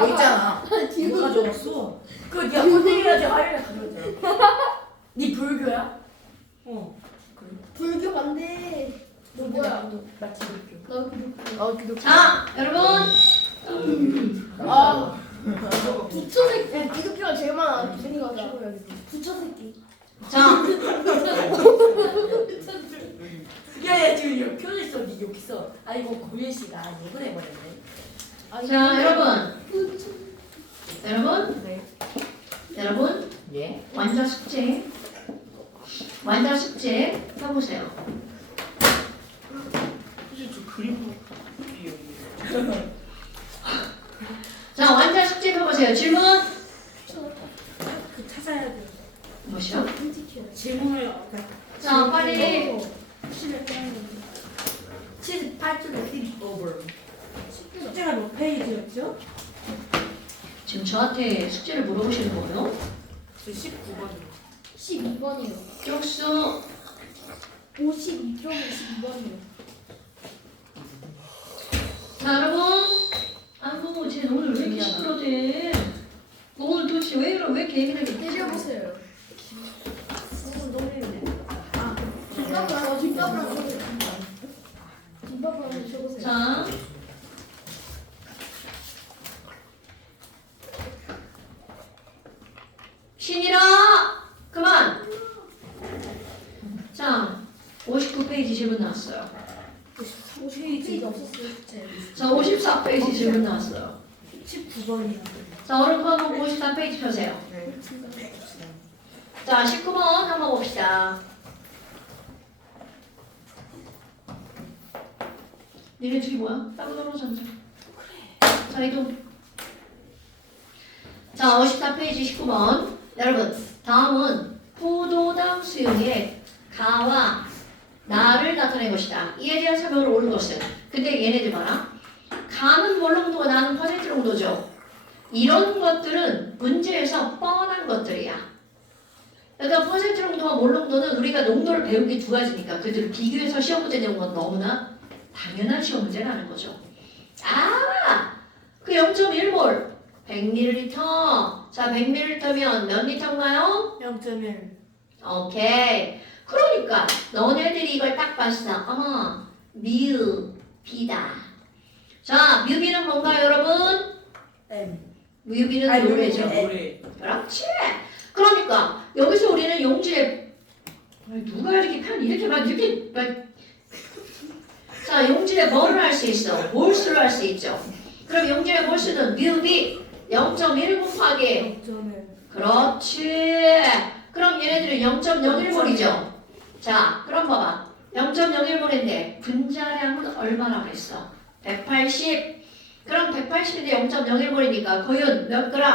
여기 있잖아. 누가 적었어? 그 네가 선생님한테 화를 가져오잖아. 네 불교야? 어. 그래. 불교 반대. 너 뭐야? 나 기독교. 나 기독교. 기독교. 자, 여러분. 아, 부처 새끼. 기독교가 제일 많아. 생각나. 최고야. 부처 새끼. 자, 야야 지금 여기 켜져 있어. 네 여기 있어. 아 이거 고예 씨가 욕을 해버렸네. 자, 여러분. 여러분. 네. 여러분. 예. 완자 숙제. 완자 숙제 해보세요. 사실 저 그림 자, 완자 숙제 해보세요. 질문. 그 찾아야 돼. 뭐시요? 질문을 자, 빨리. 실을 빼는 건데. 78쪽에 think over. 숙제가 몇 페이지였죠? 지금 저한테 숙제를 물어보시는 거예요? 저 19번이요. 12번이요. 쪽수 52쪽에 12번이요. 자, 여러분. 아이고, 쟤 오늘 왜 이렇게 시끄러대? 오늘 도대체 왜 이렇게 예민하게 때려보세요. 너무 힘드네. 김밥이랑 줘보세요. 자. 신이라! 그만! 자, 59페이지 질문 나왔어요. 50페이지 없었어요, 숙제. 자, 54페이지 질문 나왔어요. 19번이요. 자, 얼른 한번 54페이지 펴세요. 네. 자, 19번 한번 봅시다. 니네 둘이 뭐야? 따로 떨어졌네. 자, 이동. 자, 54페이지 19번. 여러분, 다음은 포도당 수용의 가와 나를 나타낸 것이다. 이에 대한 설명을 옳은 것은. 근데 얘네들 봐라. 가는 몰롱도가 나는 퍼센트 농도죠. 이런 것들은 문제에서 뻔한 것들이야. 그러니까 퍼센트 농도와 몰롱도는 우리가 농도를 배운 게 두 가지니까 그들을 비교해서 시험 문제 내는 건 너무나 당연한 시험 문제라는 거죠. 아! 그 0.1몰 100ml. 자, 100ml면 몇 리터인가요? 0.1. 오케이. 그러니까 너네들이 이걸 딱 봤어. 어머, 뮤비다. 자, 뮤비는 뭔가요, 여러분? M. 뮤비는 아니, 노래죠. 노래. 그렇지. 그러니까 여기서 우리는 용지의 누가 이렇게 막 자, 용질의 뭐를 할 수 있어? 몰수를 할 수 있죠. 그럼 용질의 몰수는 뮤비 0.1 곱하기 0.1. 그렇지. 그럼 얘네들은 0.01몰이죠. 자, 그럼 봐봐. 0.01몰인데 분자량은 얼마나 그랬어? 180. 그럼 180인데 0.01몰이니까 고윤 몇 그램?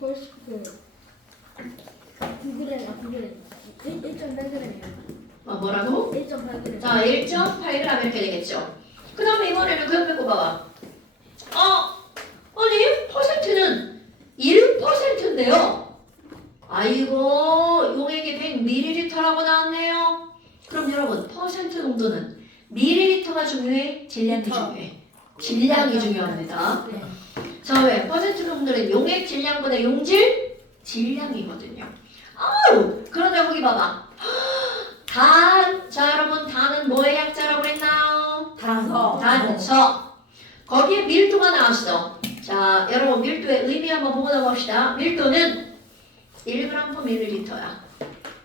180g. 9g, 9g. 1.8g이요. 뭐라고? 1.8g. 자, 1.8g 이렇게 되겠죠. 그 다음에 이번에는 그거 빼고 봐봐. 아니 퍼센트는 1%인데요. 아이고, 용액이 100ml라고 나왔네요. 그럼 여러분, 퍼센트 농도는 밀리리터가 중요해? 질량이 중요해? 질량이 중요합니다. 네. 자, 왜? 퍼센트 농도는 용액 질량보다 용질 질량이거든요. 아유, 그러다 거기 봐봐. 단, 자 여러분, 단은 뭐의 약자라고 그랬나요? 단서. 단서. 거기에 밀도가 나왔어. 자, 여러분 밀도의 의미 한번 보고 나봅시다. 밀도는 1g/ml야.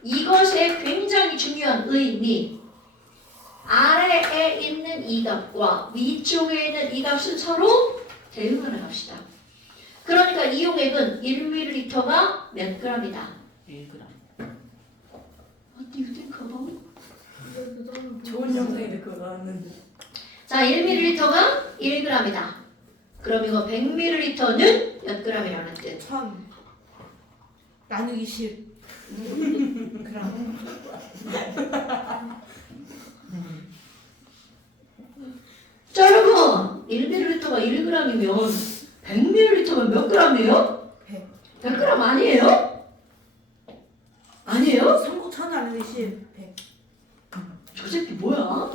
이것의 굉장히 중요한 의미. 아래에 있는 이 값과 위쪽에 있는 이 값은 서로 대응하는 값이다. 그러니까 이 용액은 1ml가 몇 g이다? 1g. What do you think about? 좋은 영상인데 그거 나왔는데. 자, 1ml가 1g이다. 그럼 이거 100ml는 몇 g이라는 뜻? 1000 나누기 10 그럼 자, 여러분 1ml가 1g이면 100ml면 몇 g이에요? 100 100g 아니에요? 아니에요? 삼국 1000 나누기 10 100 저 새끼 뭐야?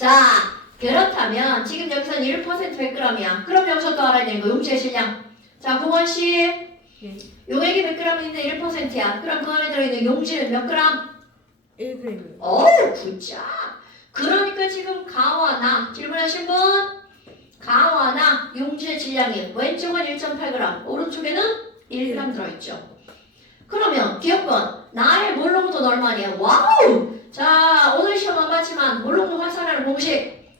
자, 그렇다면 지금 여기서는 1% 100g이야. 그럼 여기서 또 알아야 되는 거 용지의 질량. 자, 9번 씨. 용액이 100g인데 1%야. 그럼 그 안에 들어있는 용지는 몇 그램? 1g. 어우, 굿자. 그러니까 지금 가와 나 질문하신 분 가와 나 용지의 질량이 왼쪽은 1.8g, 오른쪽에는 1g 들어있죠. 그러면 기억번 나의 몰롱도는 얼마냐? 와우! 자, 오늘 시험 안 봤지만 몰롱도 환산하는 공식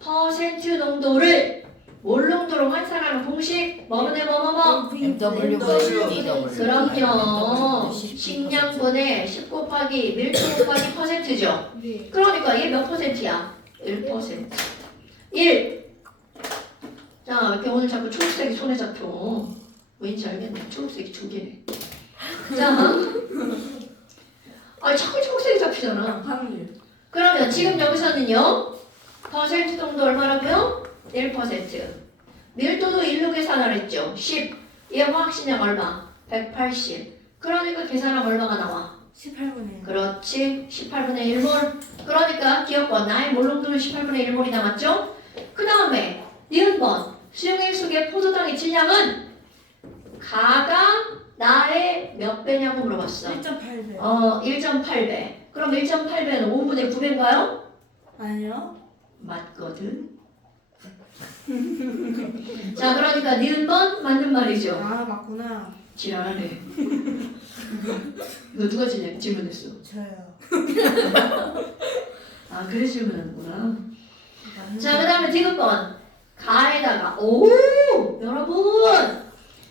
퍼센트 농도를 몰롱도로 환산하는 공식 뭐뭐네 뭐뭐뭐 MW 그럼요. 식량분의 10 곱하기 밀도 곱하기 퍼센트죠. 네. 그러니까 얘 몇 퍼센트야? 1%. 1. 자, 이렇게 오늘 자꾸 초록색이 손에 잡혀. 왠지 알겠네. 초록색이 두 개네. 자, 자꾸 초록색이 잡히잖아. 확률. 그러면 지금 여기서는요. 퍼센트 정도 얼마라고요? 1%. 밀도도 1로 계산을 했죠. 10. 얘 화학식량 얼마? 180. 그러니까 계산하면 얼마가 나와? 18분의 그렇지. 18분의 1몰. 그러니까 기억번 나의 몰롱도는 18분의 1몰이 남았죠. 그 다음에 니은번 수용액 속의 포도당의 질량은 가가 나의 몇 배냐고 물어봤어. 1.8배. 1.8배. 그럼 1.8배는 5분의 9배인가요? 아니요. 맞거든. 자, 그러니까 니은번 맞는 말이죠. 아, 맞구나. 지랄하네. 이거 누가 질문했어? 저요. 아, 그래 질문하는구나. 자, 그 다음에 디귿번 가에다가 여러분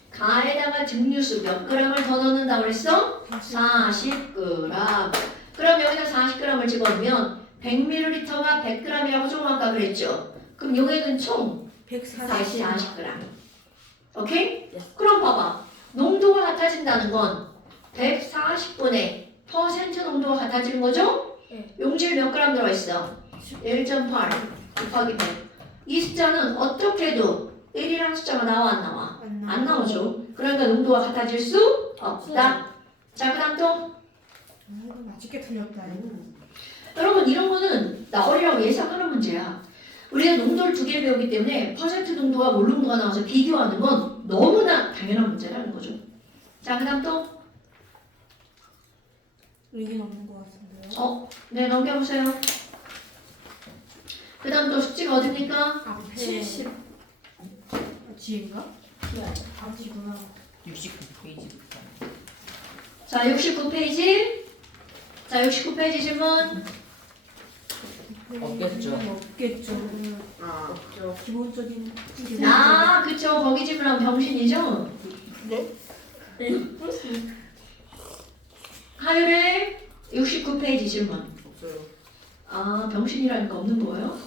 가에다가 증류수 몇 g을 더 넣는다고 그랬어? 40g. 그럼 여기다 40g을 집어넣으면 100ml가 100g이라고 조금 아까 그랬죠? 그럼 용액은 총 140. 140g. 오케이? 그럼 봐봐. 농도가 같아진다는 건 140분의 퍼센트 농도가 같아지는 거죠? 네. 용질 몇 그램 들어있어? 1.8 곱하기 100. 이 숫자는 어떻게 해도 1이라는 숫자가 나와 안 나와? 안 나오죠. 그러니까 농도가 같아질 수 없다. 자, 그 다음 또 이거 맛있게 틀렸다. 여러분 이런 거는 나오리라고 예상하는 문제야. 우리가 농도를 두 개 배우기 때문에 퍼센트 농도와 몰 농도가 나와서 비교하는 건 너무나 당연한 문제라는 거죠. 자, 그 다음 또 이게 없는 것 같은데요. 네, 넘겨보세요. 그 다음 또 숙제가 어딥니까? 앞에 70. 뒤인가? 앞이구나. 69페이지부터. 자, 69페이지. 자, 69페이지 질문. 없겠죠. 없겠죠. 없죠. 기본적인. 아, 그쵸. 거기 질문하면 병신이죠? 네? 하율의 69페이지 질문. 없어요. 아, 병신이라는 거 없는 거예요?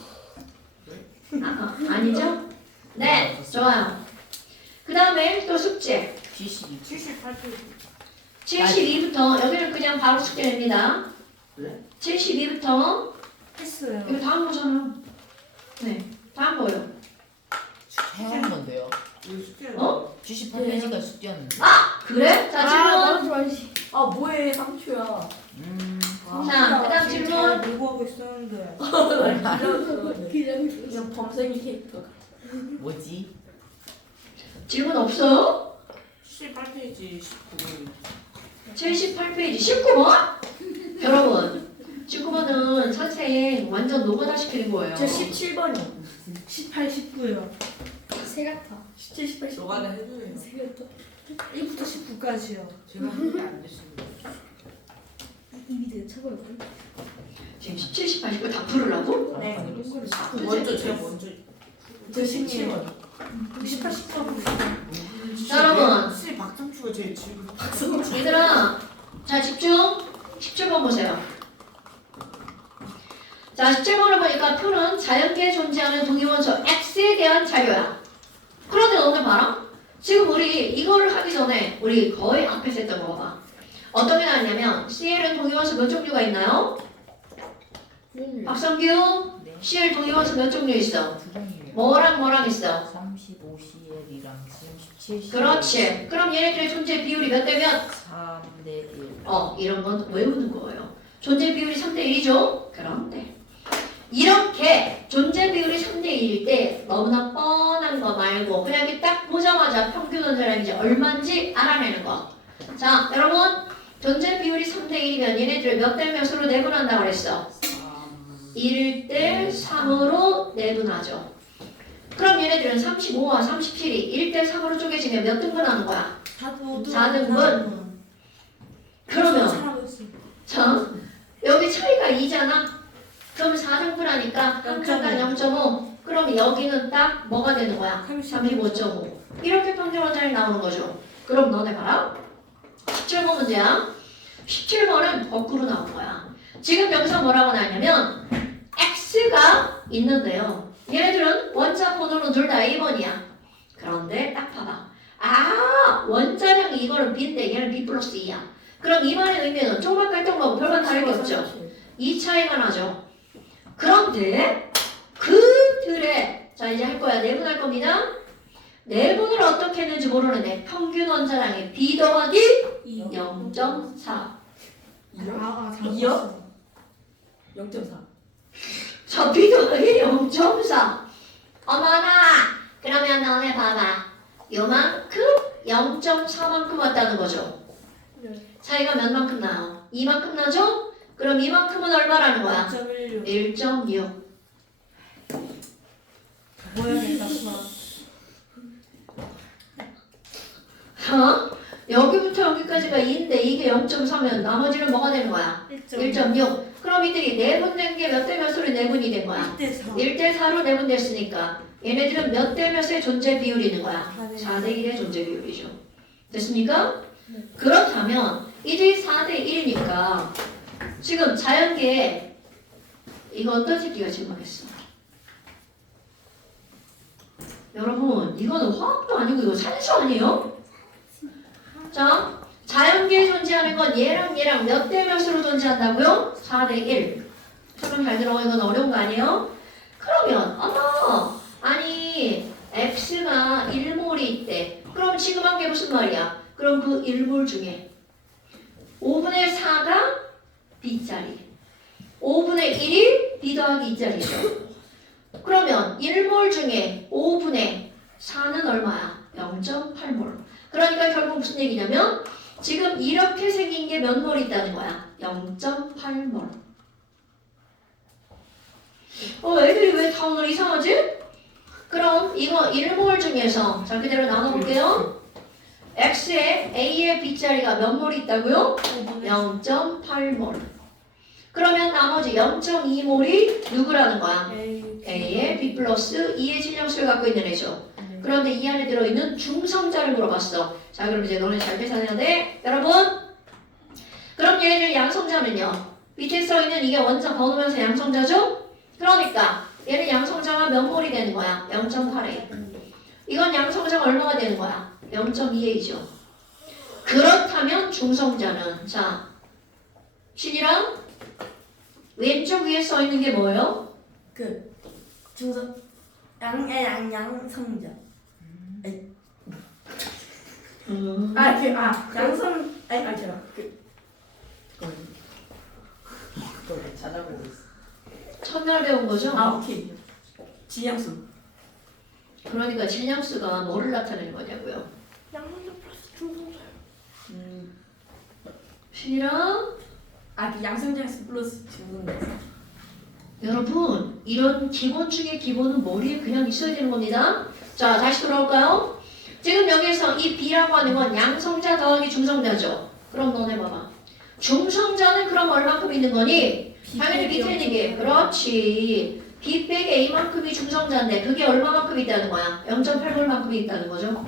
아니죠? 네, 좋아요. 그 다음에 또 숙제. 72. 78페이지. 72부터, 여기는 그냥 바로 숙제입니다. 네? 72부터, 했어요. 이거 다음 거잖아. 네, 다음 거요. 해야 건데요. 어? 78페이지가 숙제였는데. 그래? 자, 질문. 말지. 아 뭐해 상추야. 자, 그 다음 질문. 놀고 하고 있었는데. 그냥 범생이 캐릭터. 뭐지? 질문 없어요? 78페이지 19분. 78페이지 19번? 여러분, 19번은 선생 완전 노가다 시키는 거예요. 저 17번이요. 18, 19요. 새 같아. 17, 18, 19. 노가다 해줘요. 새 같아. 1부터 19까지요. 제가 한게 안 됐습니다. 입이 되게 차가워요. 지금 17, 18, 19 다 풀으라고? 네. 먼저 제가 먼저. 저 17번. 18, 19. 자, 여러분. 씨 박상추가 제일 지금. 얘들아, 자 집중. 17번 보세요. 자, 17번을 보니까 표는 자연계에 존재하는 동위원소 X에 대한 자료야. 그런데 너네 봐라. 지금 우리 이거를 하기 전에 우리 거의 앞에서 했던 거 봐봐. 어떤 게 나왔냐면 CL은 동위원소 몇 종류가 있나요? 박성규, 네. CL 동위원소 몇 종류 있어? 두 종이에요. 뭐랑 뭐랑 있어? 35CL이랑 37CL. 그렇지. 그럼 얘네들의 존재 비율이 몇 대 몇? 3대 1. 이런 건 외우는 거예요. 존재 비율이 3대 1이죠? 그런데 이렇게 존재 비율이 3대 1일 때 너무나 뻔한 거 말고 그냥 이렇게 딱 보자마자 평균 원자량이 얼마인지 알아내는 거. 자, 여러분 존재 비율이 3대 1이면 얘네들을 몇 대 몇으로 내분한다고 그랬어? 1대 3으로 내분하죠. 그럼 얘네들은 35와 37이 1대 3으로 쪼개지면 몇 등분하는 거야? 4등분. 그러면 자, 여기 차이가 2잖아. 그럼 4등분 하니까 한 칸당 0.5. 그럼 여기는 딱 뭐가 되는 거야? 35.5. 이렇게 평균 원자량이 나오는 거죠. 그럼 너네 봐라. 17번 문제야. 17번은 거꾸로 나온 거야. 지금 여기서 뭐라고 나왔냐면 X가 있는데요. 얘네들은 원자 번호는 둘 다 A번이야. 그런데 딱 봐봐. 아, 원자량이 이거는 B인데 얘는 B 플러스 2야. 그럼 이 말의 의미는 조금만 깔던 거고 별반 다르게 없죠. 이 차이가 나죠. 그런데 그들의 자 이제 할 거야. 내분할 겁니다. 내분을 어떻게 했는지 모르는데 평균 원자량이 B 더하기 0.4. 2요? 0.4. 저 B 더하기 0.4. 어머나. 그러면 너네 봐봐. 요만큼 0.4만큼 왔다는 거죠. 차이가 몇 만큼 나요? 이만큼 나죠? 그럼 이만큼은 얼마라는 거야? 1.6. 여기부터 여기까지가 2인데 이게 0.4면 나머지는 뭐가 되는 거야? 1.6. 그럼 이들이 내분된 게 몇 대 몇으로 내분이 된 거야? 1대 4로 내분됐으니까 얘네들은 몇 대 몇의 존재 비율이 있는 거야? 4대 1의 존재 비율이죠. 됐습니까? 그렇다면 이들이 4대 1이니까 지금 자연계에 이거 어떤 새끼가 질문했어? 여러분 이거는 화학도 아니고 이거 산수 아니에요? 자, 자연계에 존재하는 건 얘랑 몇 대 몇으로 존재한다고요? 4대 1. 설명 잘 들어. 이건 어려운 거 아니에요? 그러면 아니 X가 1몰이 있대. 그럼 지금 한 게 무슨 말이야? 그럼 그 1몰 중에 5분의 4가 B짜리 5분의 1이 B 더하기 2짜리죠. 그러면 1몰 중에 5분의 4는 얼마야? 0.8몰. 그러니까 결국 무슨 얘기냐면 지금 이렇게 생긴 게 몇 몰이 있다는 거야? 0.8몰. 애들이 왜 다 오늘 이상하지? 그럼 이거 1몰 중에서 자 그대로 나눠볼게요. X에 A의 B자리가 몇 몰이 있다고요? 0.8몰. 그러면 나머지 0.2몰이 누구라는 거야? A의 B 플러스 2의 질량수를 갖고 있는 애죠. 그런데 이 안에 들어있는 중성자를 물어봤어. 자 그럼 이제 너네 잘 계산해야 돼. 여러분 그럼 얘네들 양성자는요. 밑에 써있는 이게 원자 번호면서 양성자죠? 그러니까 얘는 양성자가 몇 몰이 되는 거야? 0.8A. 이건 양성자가 얼마가 되는 거야? 0.2A죠. 그렇다면 중성자는 자 신이랑 왼쪽 위에 써있는 게 뭐예요? 그 중성 양성자. 양성 제가 그걸 찾아보고 있어. 첫날 배운 거죠? 오케이. 지향수. 그러니까 질량수가 뭐를 나타내는 거냐고요? 양성자 플러스 중성자. 신이랑 그 양성자수 플러스 중성자. 여러분 이런 기본 중에 기본은 머리에 그냥 있어야 되는 겁니다. 자 다시 돌아올까요? 지금 여기서 이 B라고 하는 건 양성자 더하기 중성자죠. 그럼 너네 봐봐. 중성자는 그럼 얼마큼 있는 거니? 당연히 밑에 있는 게 그렇지. B 빼기 A만큼이 중성자인데 그게 얼마만큼 있다는 거야? 0.8몰만큼이 있다는 거죠.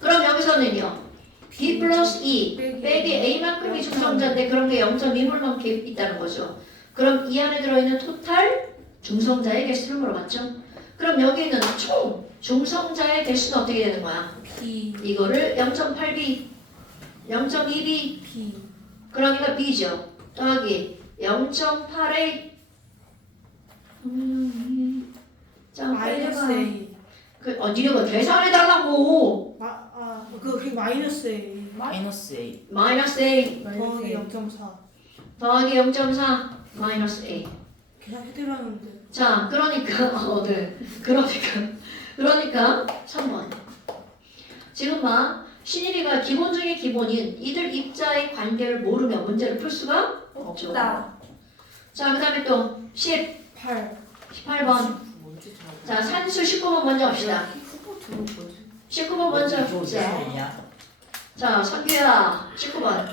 그럼 여기서는요. B 플러스 2 빼기 A만큼이 중성자인데 그런 게 0.2몰만큼 있다는 거죠. 그럼 이 안에 들어있는 토탈 중성자의 개수를 물어봤죠. 그럼 여기는 총 중성자의 개수는 어떻게 되는 거야? 이거를 0.8B, 0.2B 그러니까 B죠. 더하기 0.8A 마이너스 A. 니네가 계산해달라고. 그게 마이너스 A. 마이너스 A. 마이너스 A 더하기 0.4. 더하기 0.4 마이너스 A 그냥 해드렸는데. 자, 그러니까 네. 그러니까 3번. 지금 봐. 신일이가 기본 중에 기본인 이들 입자의 관계를 모르면 문제를 풀 수가 없죠. 없다. 자, 그 다음에 또 8. 18번. 뭔지 잘 자, 산수 19번 먼저 합시다. 후보 들은 거지. 19번 먼저 이거 무슨 합시다. 소리냐? 자, 선규야 19번.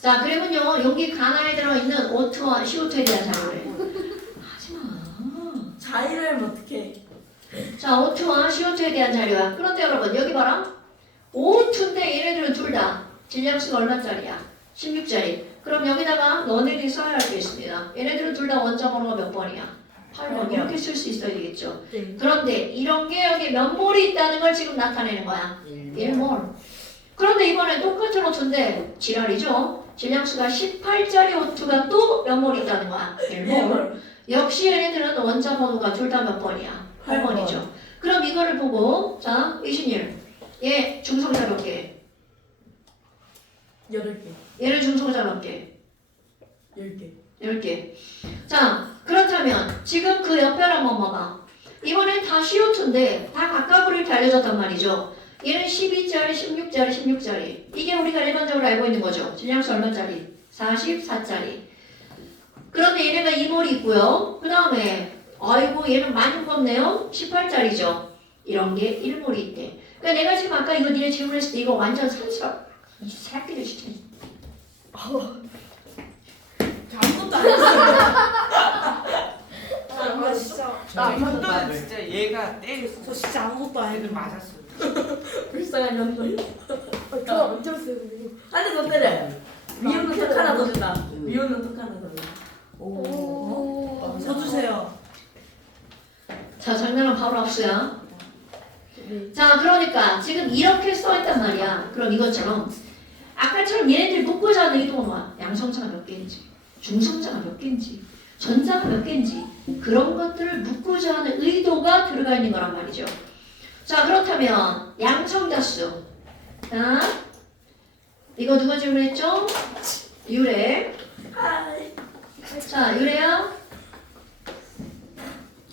자, 그리고요 용기 가나에 들어있는 O2와 CO2에 대한 자료래. 하지마. 자의를 어떻게? 자, O2와 CO2에 대한 자료야. 그런데 여러분 여기 봐라. O2인데 얘네들은 둘 다 질량수가 얼마짜리야? 16짜리. 그럼 여기다가 너네들이 써야 할 게 있습니다. 얘네들은 둘 다 원자 번호가 몇 번이야? 8번. 이렇게 쓸 수 있어야 되겠죠. 네. 그런데 이런 게 여기 몇 몰이 있다는 걸 지금 나타내는 거야. 1몰. 그런데 이번에 똑같은 O2인데 지랄이죠. 질량수가 18짜리 O2가 또 몇 몰 있다는 거야. 1몰. 역시 얘네들은 원자 번호가 둘 다 몇 번이야? 8번이죠. 그럼 이거를 보고 자, 이신일. 얘 중성자 몇 개? 8개. 얘를 중성자 몇 개? 10개. 10개. 자, 그렇다면 지금 그 옆에 한번 봐봐. 이번엔 다 CO2인데 다 각각으로 이렇게 알려졌단 말이죠. 얘는 12짜리, 16짜리, 16짜리. 이게 우리가 일반적으로 알고 있는 거죠. 질량수 얼마짜리? 44짜리. 그런데 얘네가 2몰이 있고요. 그 다음에 아이고 얘는 많이 무겁네요. 18짜리죠. 이런 게 1몰이 있대. 그러니까 내가 지금 아까 이거 니네 질문했을 때 이거 완전 산수라. 이 새끼들 진짜. 아무것도 안 했어요. 아, 진짜. 정답을 진짜 얘가 때렸어. 저 진짜 아무것도 안 얘는 했는데. 맞았어. 불쌍한 년들. 저 언제 했어요, 선생님? 아니 너 때려. 미우는 턱 하나 더 준다. 응. 미우는 턱 하나 더 준다. 오. 써주세요. 자, 장난은 바로 압수야. 네. 자, 그러니까 지금 이렇게 써있단 말이야. 그럼 이것처럼 아까처럼 얘네들이 묶고자 하는 의도가 뭐야? 양성자가 몇 개인지, 중성자가 몇 개인지, 전자가 몇 개인지 그런 것들을 묶고자 하는 의도가 들어가 있는 거란 말이죠. 자, 그렇다면 양성자수. 자, 이거 누가 질문했죠? 유래. 하이. 자, 유래야.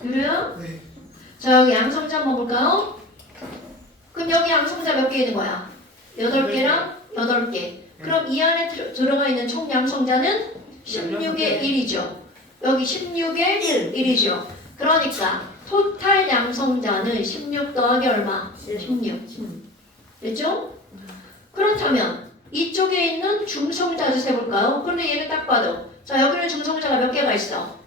유래야. 네. 자, 여기 양성자 한번 볼까요? 그럼 여기 양성자 몇 개 있는 거야? 8개랑 8개. 그럼 이 안에 들어가 있는 총 양성자는 16의 1이죠. 여기 16의 1이죠. 그러니까 토탈 양성자는 16 더하기 얼마? 16. 됐죠? 그렇다면 이쪽에 있는 중성자도 세볼까요? 그런데 얘는 딱 봐도 자, 여기는 중성자가 몇 개가 있어?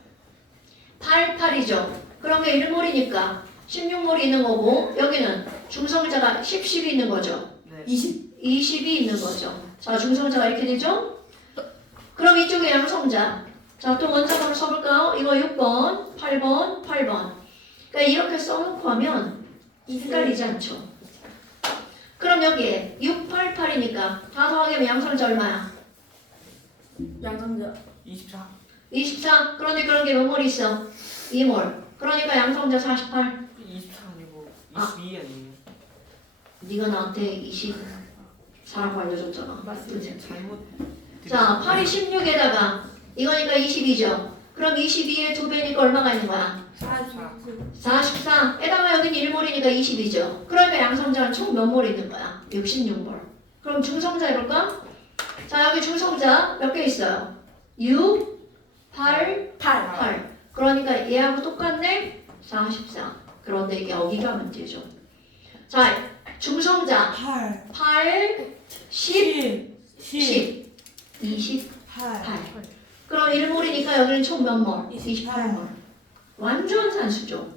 8, 8이죠. 그런 게 1몰이니까 16몰이 있는 거고 여기는 중성자가 10, 10이 있는 거죠. 네. 20이 있는 거죠. 자, 중성자가 이렇게 되죠? 그럼 이쪽에 양성자. 자, 또 원자번호 써볼까요? 이거 6번, 8번, 8번. 그러니까 이렇게 써놓고 하면 헷갈리지 않죠. 그럼 여기에 6, 8, 8이니까 다 더하면 양성자 얼마야? 양성자. 24. 24. 그런데 그런 게 몇 몰이 있어? 2몰. 그러니까 양성자 48. 24 아니고 아. 22 아니에요. 네가 나한테 24라고 알려줬잖아. 맞습니다. 잘못. 자, 8이 16에다가 이거니까 22죠. 그럼 22의 2배니까 얼마가 있는 거야? 44. 에다가 여기는 1몰이니까 20이죠. 그러니까 양성자는 총 몇 몰 있는 거야? 66몰. 그럼 중성자 해볼까? 자, 여기 중성자 몇 개 있어요? 6, 8, 8. 그러니까 얘하고 똑같네? 44. 그런데 이게 어디가 문제죠? 자, 중성자 8. 8, 10, 10, 28. 8. 그럼 1몰이니까 여기는 총 몇 몰? 28몰. 완전 산수죠.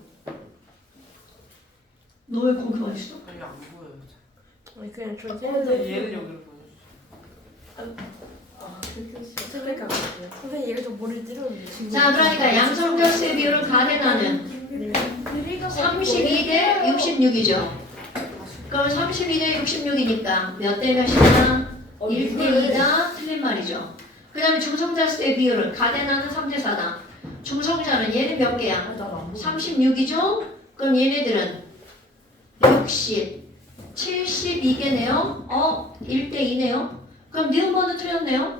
너 왜 거기 와 있어? 여기 안 보여요. 그냥 저 근데 얘는 여기로 보여. 어떻게 선생님 얘가 좀 머리를 찌르는데. 자, 그러니까 양성결수의 비율을 가늠하는 32대 66이죠. 그럼 32대 66이니까 몇 대 몇이다? 1대 2다 틀린 말이죠. 그 다음에 중성자수의 비율을 가늠하는 3대 4다. 중성자는 얘는 몇 개야? 36이죠? 그럼 얘네들은 60, 72개네요. 1대 2네요. 그럼 니은번은 틀렸네요.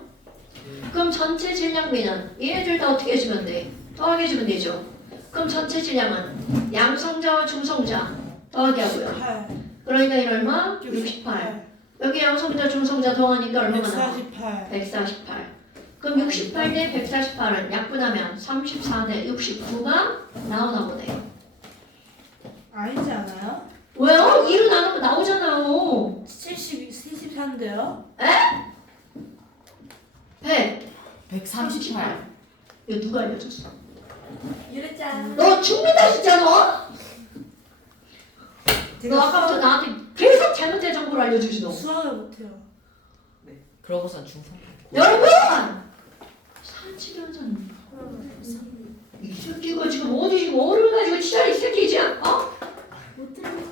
그럼 전체 질량비는 얘네들 다 어떻게 해주면 돼? 더하게 해주면 되죠. 그럼 전체 질량은 양성자와 중성자 더하게 하고요. 8. 그러니까 이는 얼마? 68. 여기 양성자 중성자 더하니까 얼마가 나와? 148. 148. 그럼 68 대 148은 약분하면 34 대 69가 나오나 보네요. 아니지 않아요? 왜요? 2로 나누면 나오잖아요. 74인데요? 100. 138. 이거 누가 알려줬어? 이랬잖아. 너 죽는다 진짜 너? 너 아까부터 나한테 계속 잘못된 정보를 알려주지 너. 수학을 못해요. 그러고선 중성. 여러분! 산치견자는 이 새끼가 지금 어디 지금 어른을 가지고 치다리 이 새끼지? 어? 못 들었다.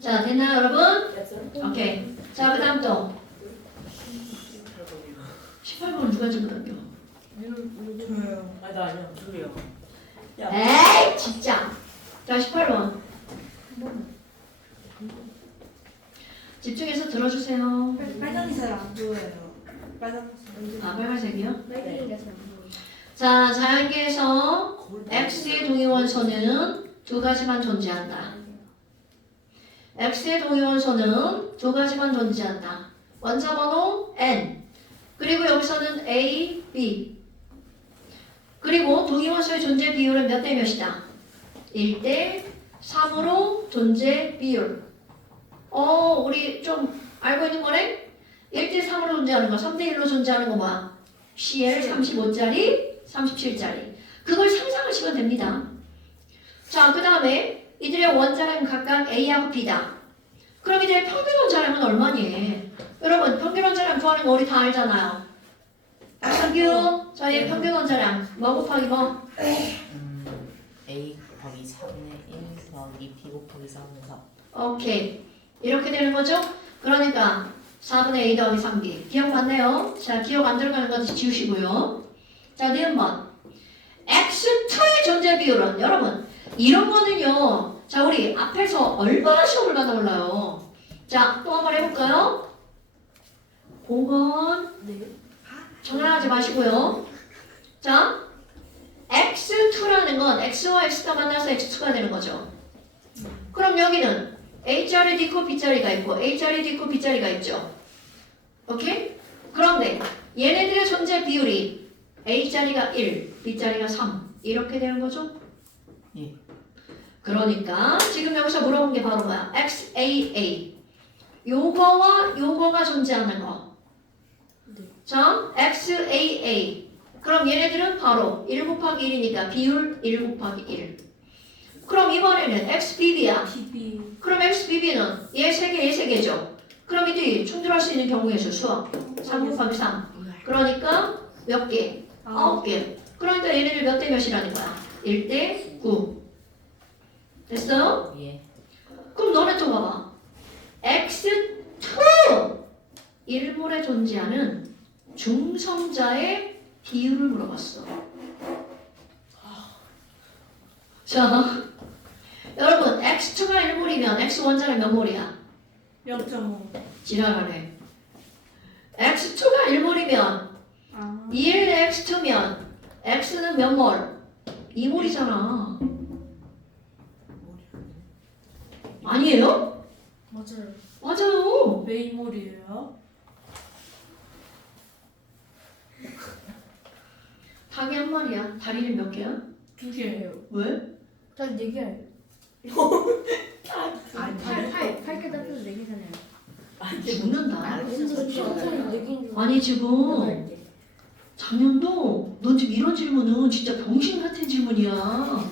자 됐나요 여러분? 오케이. 자 그 다음 또 18번 누가 질문할게요? 저요. 아니 나 아니야. 둘이요. 에이 진짜. 자 18번 집중해서 들어주세요. 빨간이 잘 안 보여요. 빨간색. 아 빨간색이요? 빨갱이가 잘 보여. 자 자연계에서 X의 동위원소는 두 가지만 존재한다. X의 동위원소는 두 가지만 존재한다. 원자번호 N 그리고 여기서는 A, B 그리고 동위원소의 존재 비율은 몇 대 몇이다? 1대 3으로 존재 비율. 우리 좀 알고 있는 거네? 1대 3으로 존재하는 거, 3대 1로 존재하는 거 뭐야? CL 35짜리, 37짜리. 그걸 상상하시면 됩니다. 자, 그 다음에 이들의 원자량은 각각 A하고 B다. 그럼 이들의 평균 원자량은 얼마니? 여러분, 평균 원자량 구하는 거 우리 다 알잖아요. 평균, 저희의 평균 원자량. 뭐 곱하기 뭐? A 곱하기 3분의 1 더하기 B 곱하기 4분의 4. 오케이. 이렇게 되는 거죠? 그러니까 4분의 A 더하기 3B. 기억 맞네요? 자, 기억 안 들어가는 거 지우시고요. 자, 네 번. X2의 존재 비율은 여러분 이런 거는요. 자, 우리 앞에서 얼마나 시험을 받아 올라요. 자, 또 한번 해볼까요? 5번. 장난하지 마시고요. 자, X2라는 건 X와 X가 만나서 X2가 되는 거죠. 그럼 여기는 A자리도 있고 B자리가 있고 A자리도 있고 B자리가 있죠. 오케이? 그런데 얘네들의 존재 비율이 A자리가 1, B자리가 3 이렇게 되는 거죠? 예. 그러니까 지금 여기서 물어본 게 바로 뭐야? XAA 요거와 요거가 존재하는 거. 자, XAA 그럼 얘네들은 바로 1 곱하기 1이니까 비율 1 곱하기 1. 그럼 이번에는 XBB야. TV. 그럼 XBB는 얘 3개, 얘 3개죠. 그럼 이들이 충돌할 수 있는 경우의 수 수학 3 곱하기 3. 그러니까 몇 개? 9개. 그러니까 얘네들 몇 대 몇이라는 거야? 1대 9. 됐어요? 예. 그럼 너네 또 봐봐. X2 일몰에 존재하는 중성자의 비율을 물어봤어. 자, 여러분 X2가 1몰이면 X 원자는 몇 몰이야? 0.5. 지랄하네. X2가 1몰이면 1X2면 X는 몇 몰? 2몰이잖아. 아니에요? 맞아요. 맞아요. 왜 이몰이에요? 닭이 한 마리야. 다리는 몇 개야? 2개예요. 왜? 딱 4개. 아니 팔개 따뜻 4개잖아요. 죽는다. 네 아니 지금 작년도 넌 지금 이런 질문은 진짜 병신 같은 질문이야.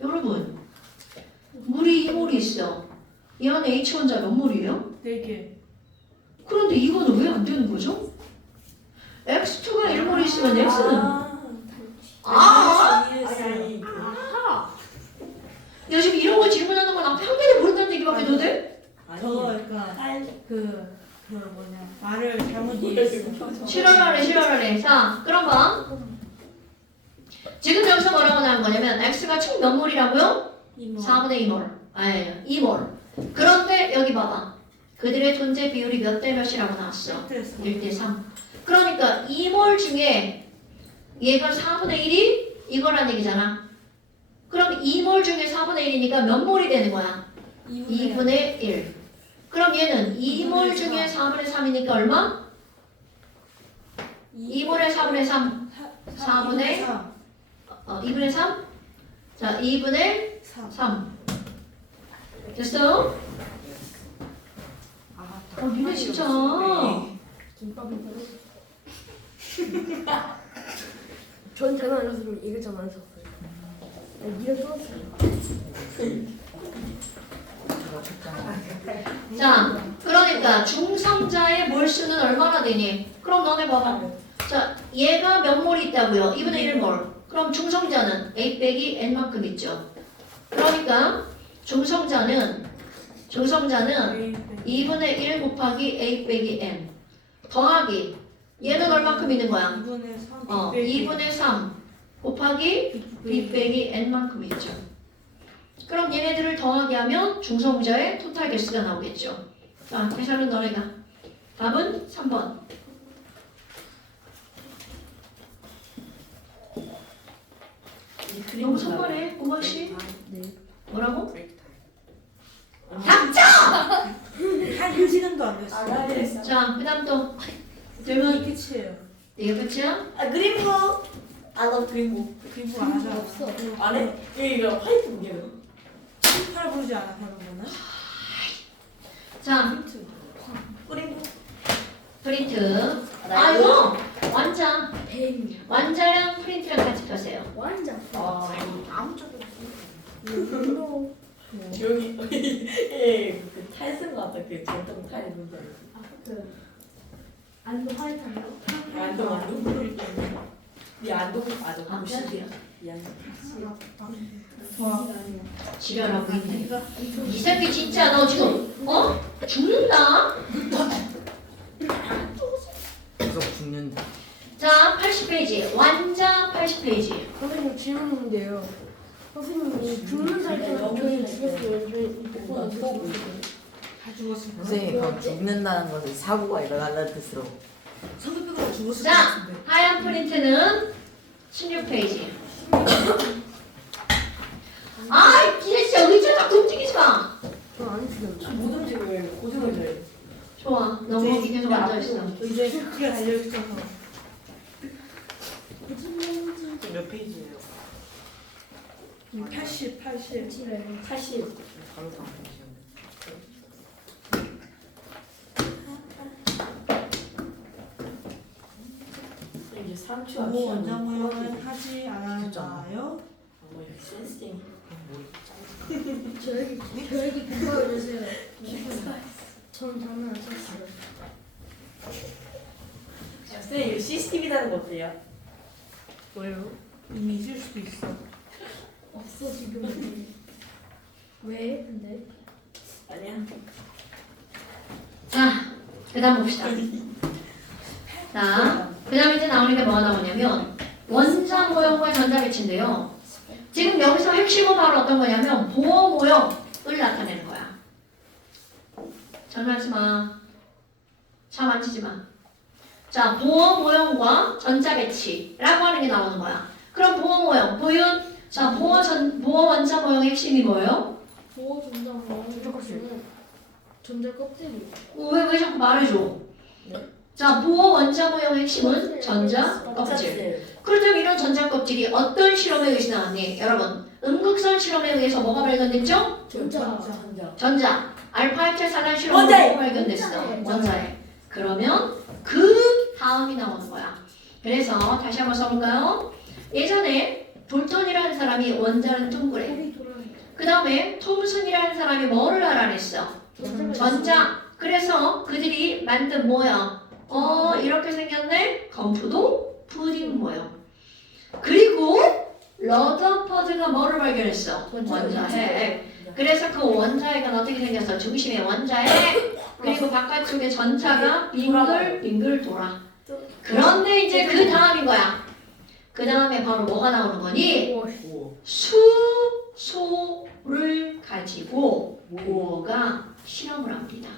여러분 물이 2몰이 있어. 이 안에 H 원자 몇 몰이에요? 4개. 그런데 이거는 왜 안 되는 거죠? X2가 1몰이 있으면 X는 아니. 야 지금 이런 거 질문하는 건 앞에 한 개도 모른다는 얘기밖에 더 돼? 저거 그러니까 그 뭐냐 말을 잘못 이해했어. 실화라네. 자 그럼 봐. 지금 여기서 뭐라고 나온 거냐면 X가 총 몇 몰이라고요? 4분의 2몰. 아니 2몰. 그런데 여기 봐봐. 그들의 존재 비율이 몇 대 몇이라고 나왔어? 1대 1대 3. 그러니까 2몰 중에 얘가 4분의 1이 이거란 얘기잖아. 그럼 2몰 중에 4분의 1이니까 몇 몰이 되는 거야? 2분의 1. 그럼 얘는 2몰 중에 4분의 3이니까 얼마? 2몰에 4분의 3. 4분의 2분의 3? 자, 2분의 3. 됐어? 니네 진짜. 김밥이 전 전화 안 했으면 이거 전화 안 했었어요. 니가 써왔어요. 자, 그러니까 중성자의 몰수는 얼마나 되니? 그럼 너네 봐봐. 자, 얘가 몇 몰이 있다고요? 2분의 1몰. 그럼 중성자는 A 빼기 N만큼 있죠. 그러니까 중성자는 2분의 1 곱하기 A 빼기 N 더하기 얘는 얼만큼 있는 거야? 2분의 3 2분의 3 곱하기 B 빼기 N만큼 있죠. 그럼 얘네들을 더하기 하면 중성자의 토탈 개수가 나오겠죠. 자, 계산은 너네가. 답은 3번. 너무 선발해, 고건씨. 뭐라고? 닥쳐! 한 1시간도 안 됐어. 알겠어. 자, 그 다음 또 질문. 끝이에요. 이게 끝이야? 그림북. 나 그림북. 그리고 안 하잖아. 없어. 안 해? 이거 화이트 무게요. 팔 부르지 않아 다른 거는? 자, 그림북. 프린트. 아, 이거 완자. 뱀. 완자랑 프린트랑 같이 펴세요. 완전. 아무 쪽도 없어. 여기 그 탈쓴 거 같다. 그 전통 탈 있는데. 안도 화이트요? 안동. 네 안동 아저 아, 무시야. 미안. 지랄하고 있네. 이 새끼 진짜 너 지금 죽는다. 계속 죽는다. 자, 80페이지. 완자 80페이지. 선생님 질문인데요. 선생님이 죽는 살 때는 저희 죽였어요. 저희 이거 죽었어요. 다 죽었을 거야. 선생님 그럼 죽는다는 것은 사고가 일어난다는 뜻으로. 선생님보다 죽었을 것 자, 같은데. 하얀 프린트는 16페이지. 아, 진짜 의자 자꾸 움직이지 마. 저안 죽였죠. 못 움직여요. 고정을 줘요. 좋아, 너무 거기 계속 앉아있어. 이제 그게 달려있어서. 몇 페이지예요? 80. 80. 바로 다음 페이지였는데. 이제 3초 부모 원장 모형은 하지 됐잖아. 않았나요? 센스팅. 저에게 공부해 주세요. 전 장난 안 쳤어요. 선생님 이거 CCTV라는 거 어때요? 뭐요? 이미 있을 수도 있어. 없어 지금. 왜? 근데 아니야. 자, 그 다음 봅시다. 자, 그 다음 이제 나오는 게 뭐가 나오냐면 원자 모형과 전자 배치인데요. 지금 여기서 핵심은 바로 어떤 거냐면 보호 모형을 나타내는 거야. 전화하지 마. 차 만지지 마. 자, 보호 모형과 전자 배치라고 하는 게 나오는 거야. 그럼 보호 모형, 보윤. 자, 보호 원자 모형의 핵심이 뭐예요? 보호 전자 전자 껍질이. 왜 자꾸 말해줘? 자, 보호 원자 모형의 핵심은 전자 껍질. 그렇다면 이런 전자 껍질이 어떤 실험에 의해서 나왔니? 여러분, 음극선 실험에 의해서 뭐가 발견됐죠? 전자. 전자. 알파이트 산화 실험으로 원자에! 뭐가 발견됐어? 원자에. 원자에. 그러면 그 다음이 나오는 거야. 그래서 다시 한번 써볼까요? 예전에 돌턴이라는 사람이 원자는 둥그래. 돌이 돌아요. 그 다음에 톰슨이라는 사람이 뭐를 알아냈어? 전자. 그래서 그들이 만든 모형. 이렇게 생겼네? 건프도 푸딩 모형. 그리고 러더퍼드가 뭐를 발견했어? 원자핵. 그래서 그 원자핵은 어떻게 생겼어? 중심에 원자핵. 그리고 바깥쪽에 전차가 빙글빙글 돌아. 그런데 이제 그 다음인 거야. 그 다음에 바로 뭐가 나오는 거니? 수소를 가지고 보어가 실험을 합니다.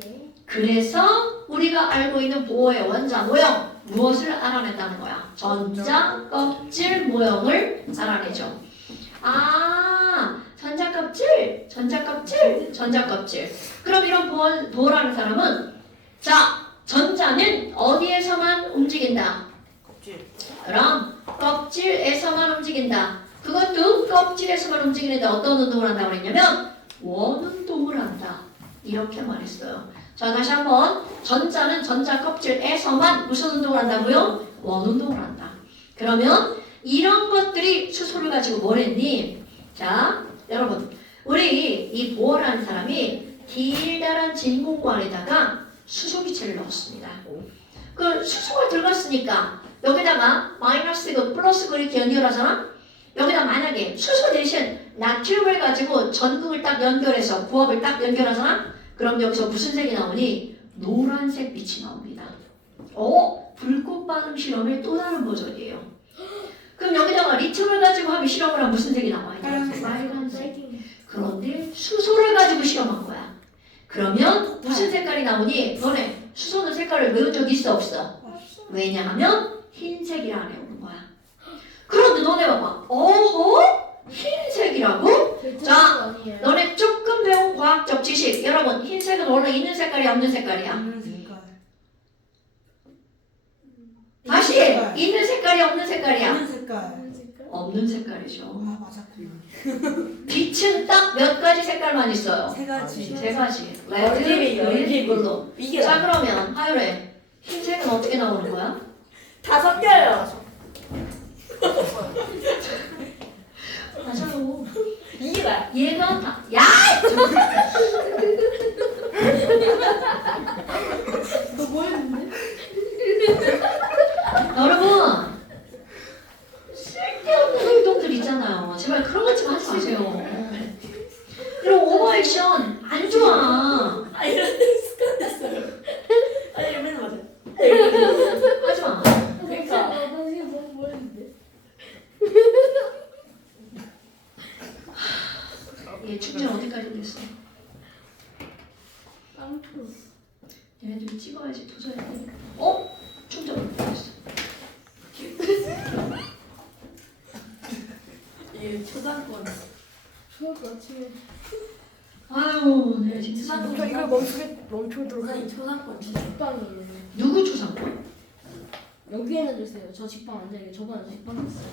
네. 그래서 우리가 알고 있는 보호의 원자 모형 무엇을 알아낸다는 거야? 전자 껍질 모형을 알아내죠. 아, 전자 껍질. 그럼 이런 보호라는 사람은 자, 전자는 어디에서만 움직인다? 껍질. 그럼 껍질에서만 움직인다. 그것도 껍질에서만 움직이는데 어떤 운동을 한다고 그랬냐면 원운동을 한다. 이렇게 말했어요. 자, 다시 한번 전자는 전자 껍질에서만 무슨 운동을 한다고요? 원운동을 한다. 그러면 이런 것들이 수소를 가지고 뭘 했니? 자, 여러분 우리 이 보어라는 사람이 길다란 진공관에다가 수소기체를 넣었습니다. 그 수소가 들어갔으니까 여기다가 마이너스고 플러스고 이렇게 연결하잖아? 여기다 만약에 수소 대신 나트륨을 가지고 전극을 딱 연결해서 구압을 딱 연결하잖아? 그럼 여기서 무슨 색이 나오니? 노란색 빛이 나옵니다. 불꽃 반응 실험의 또 다른 버전이에요. 그럼 여기다가 리튬을 가지고 하면 실험을 하면 무슨 색이 나와요? 빨간색. 그런데 수소를 가지고 실험한 거야. 그러면 무슨 색깔이 나오니? 너네 수소는 색깔을 외운 적 있어 없어? 왜냐하면 흰색이라 안에 오는 거야. 그런데 너네 봐봐. 흰색이라고? 자, 너네 조금 배운 과학적 지식. 여러분, 흰색은 원래 있는 색깔이 없는 색깔이야. 없는 색깔. 다시 있는 색깔이 없는 색깔이야. 없는 색깔. 없는 색깔이죠. 아 맞았구나. 빛은 딱 몇 가지 색깔만 있어요. 세 가지. 세 가지. 레드, 그린, 블루. 이게 자, 그러면 하율에 흰색은 어떻게 나오는 거야? 다 섞여요. 맞아요. 이게 뭐야? 얘가 다. 야! 너 뭐였는데? 여러분 쓸데없는 행동들 있잖아요. 제발 그런 것 좀 하지 마세요. 그리고 오버액션 안 좋아. 아 이런 데 습관됐어요. 아니 맨날 맞아. 하지 마. 그러니까. 너 지금 뭐였는데? 얘 충전 어디까지 됐어? 깡투. 얘네들이 찍어야지 도저히 안 되니까. 충전 어디 됐어? 이게 초상권. 수업 아침에. 아유, 네 진짜. 저 이걸 멈추도록 아니 초상권 진짜. 직방이에요. 누구 초상권? 여기에는 주세요. 저 직방 안 되게 저번에 직방했어요.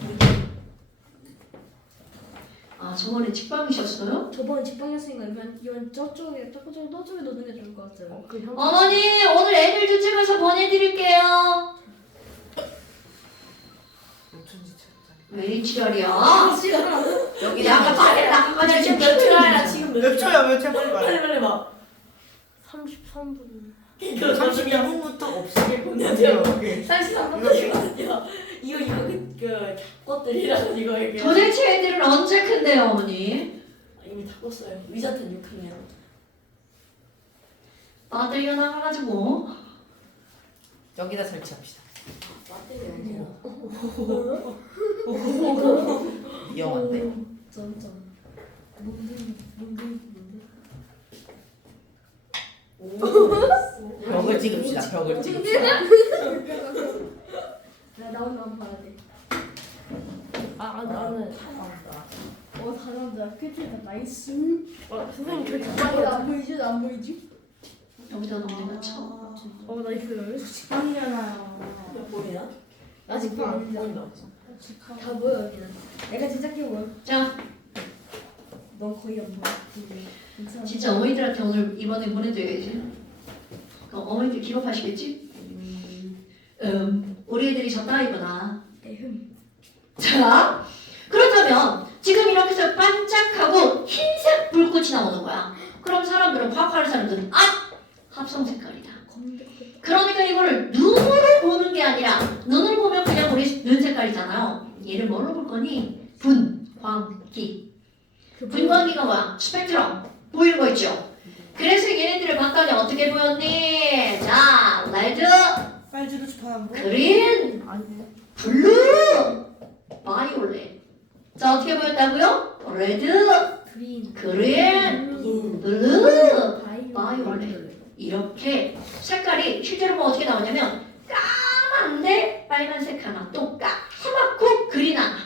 아 저번에 직방이셨어요? 저번에 직방했으니까 이건 저쪽에 넣는 게 좋을 것 같아요. 그 형. 어머니 오늘 애들 둘째가서 보내드릴게요. 어쩐지 참. 왜 지랄이야? 여기다 야 나가자 지금 몇 초야? 지금 몇 초야 몇 초 빨리 빨리 말해. 빨리 봐. 33분. 이거 32분부터 없이 공략해요. 오케이. 33분이거든요. 이거 그 것들이랑 이거 이게. 도대체 애들은 언제 큰데요 어머니? 이미 다 껐어요. 위자튼 6학년. 아들이 나가가지고 여기다 설치합시다. 배터리 어디야? 위험한데. 점점. 뭔데? 벽을 찍읍시다. 벽을 찍읍시다. 나 나온다 한번 봐야 돼. 나는 잘한다. 캐치다 나이스. 선생님 저 직방이다. 안 보이지? 안 보이지? 여기다 놓는 쳐. 나이스. 직방이잖아요. 이거 보이나? 나 직방 안 보인다. 다 보여 여기는. 내가 진짜 끼워. 자 넌 거의 안 보여. 괜찮아. 진짜 어머니들한테 오늘 이번에 보내드려야지. 어머니들 기록하시겠지? 우리 애들이 저 따위구나. 자 그렇다면 지금 이렇게 해서 반짝하고 흰색 불꽃이 나오는 거야. 그럼 사람들은 과학하는 사람들은 합성 색깔이다. 그러니까 이거를 눈으로 보는 게 아니라 눈을 보면 그냥 우리 눈 색깔이잖아요. 얘를 뭘로 볼 거니? 분광기. 분광기가 뭐야? 스펙트럼. 보이는 거 있죠? 그래서 얘네들을 봤더니 어떻게 보였니? 자, 레드, 빨주도 주파한거. 그린, 블루, 바이올렛. 자, 어떻게 보였다고요? 레드, 그린. 그린, 블루, 바이올렛. 이렇게 색깔이 실제로 뭐 어떻게 나오냐면 까만데 빨간색 하나, 또 까맣고 그린 하나,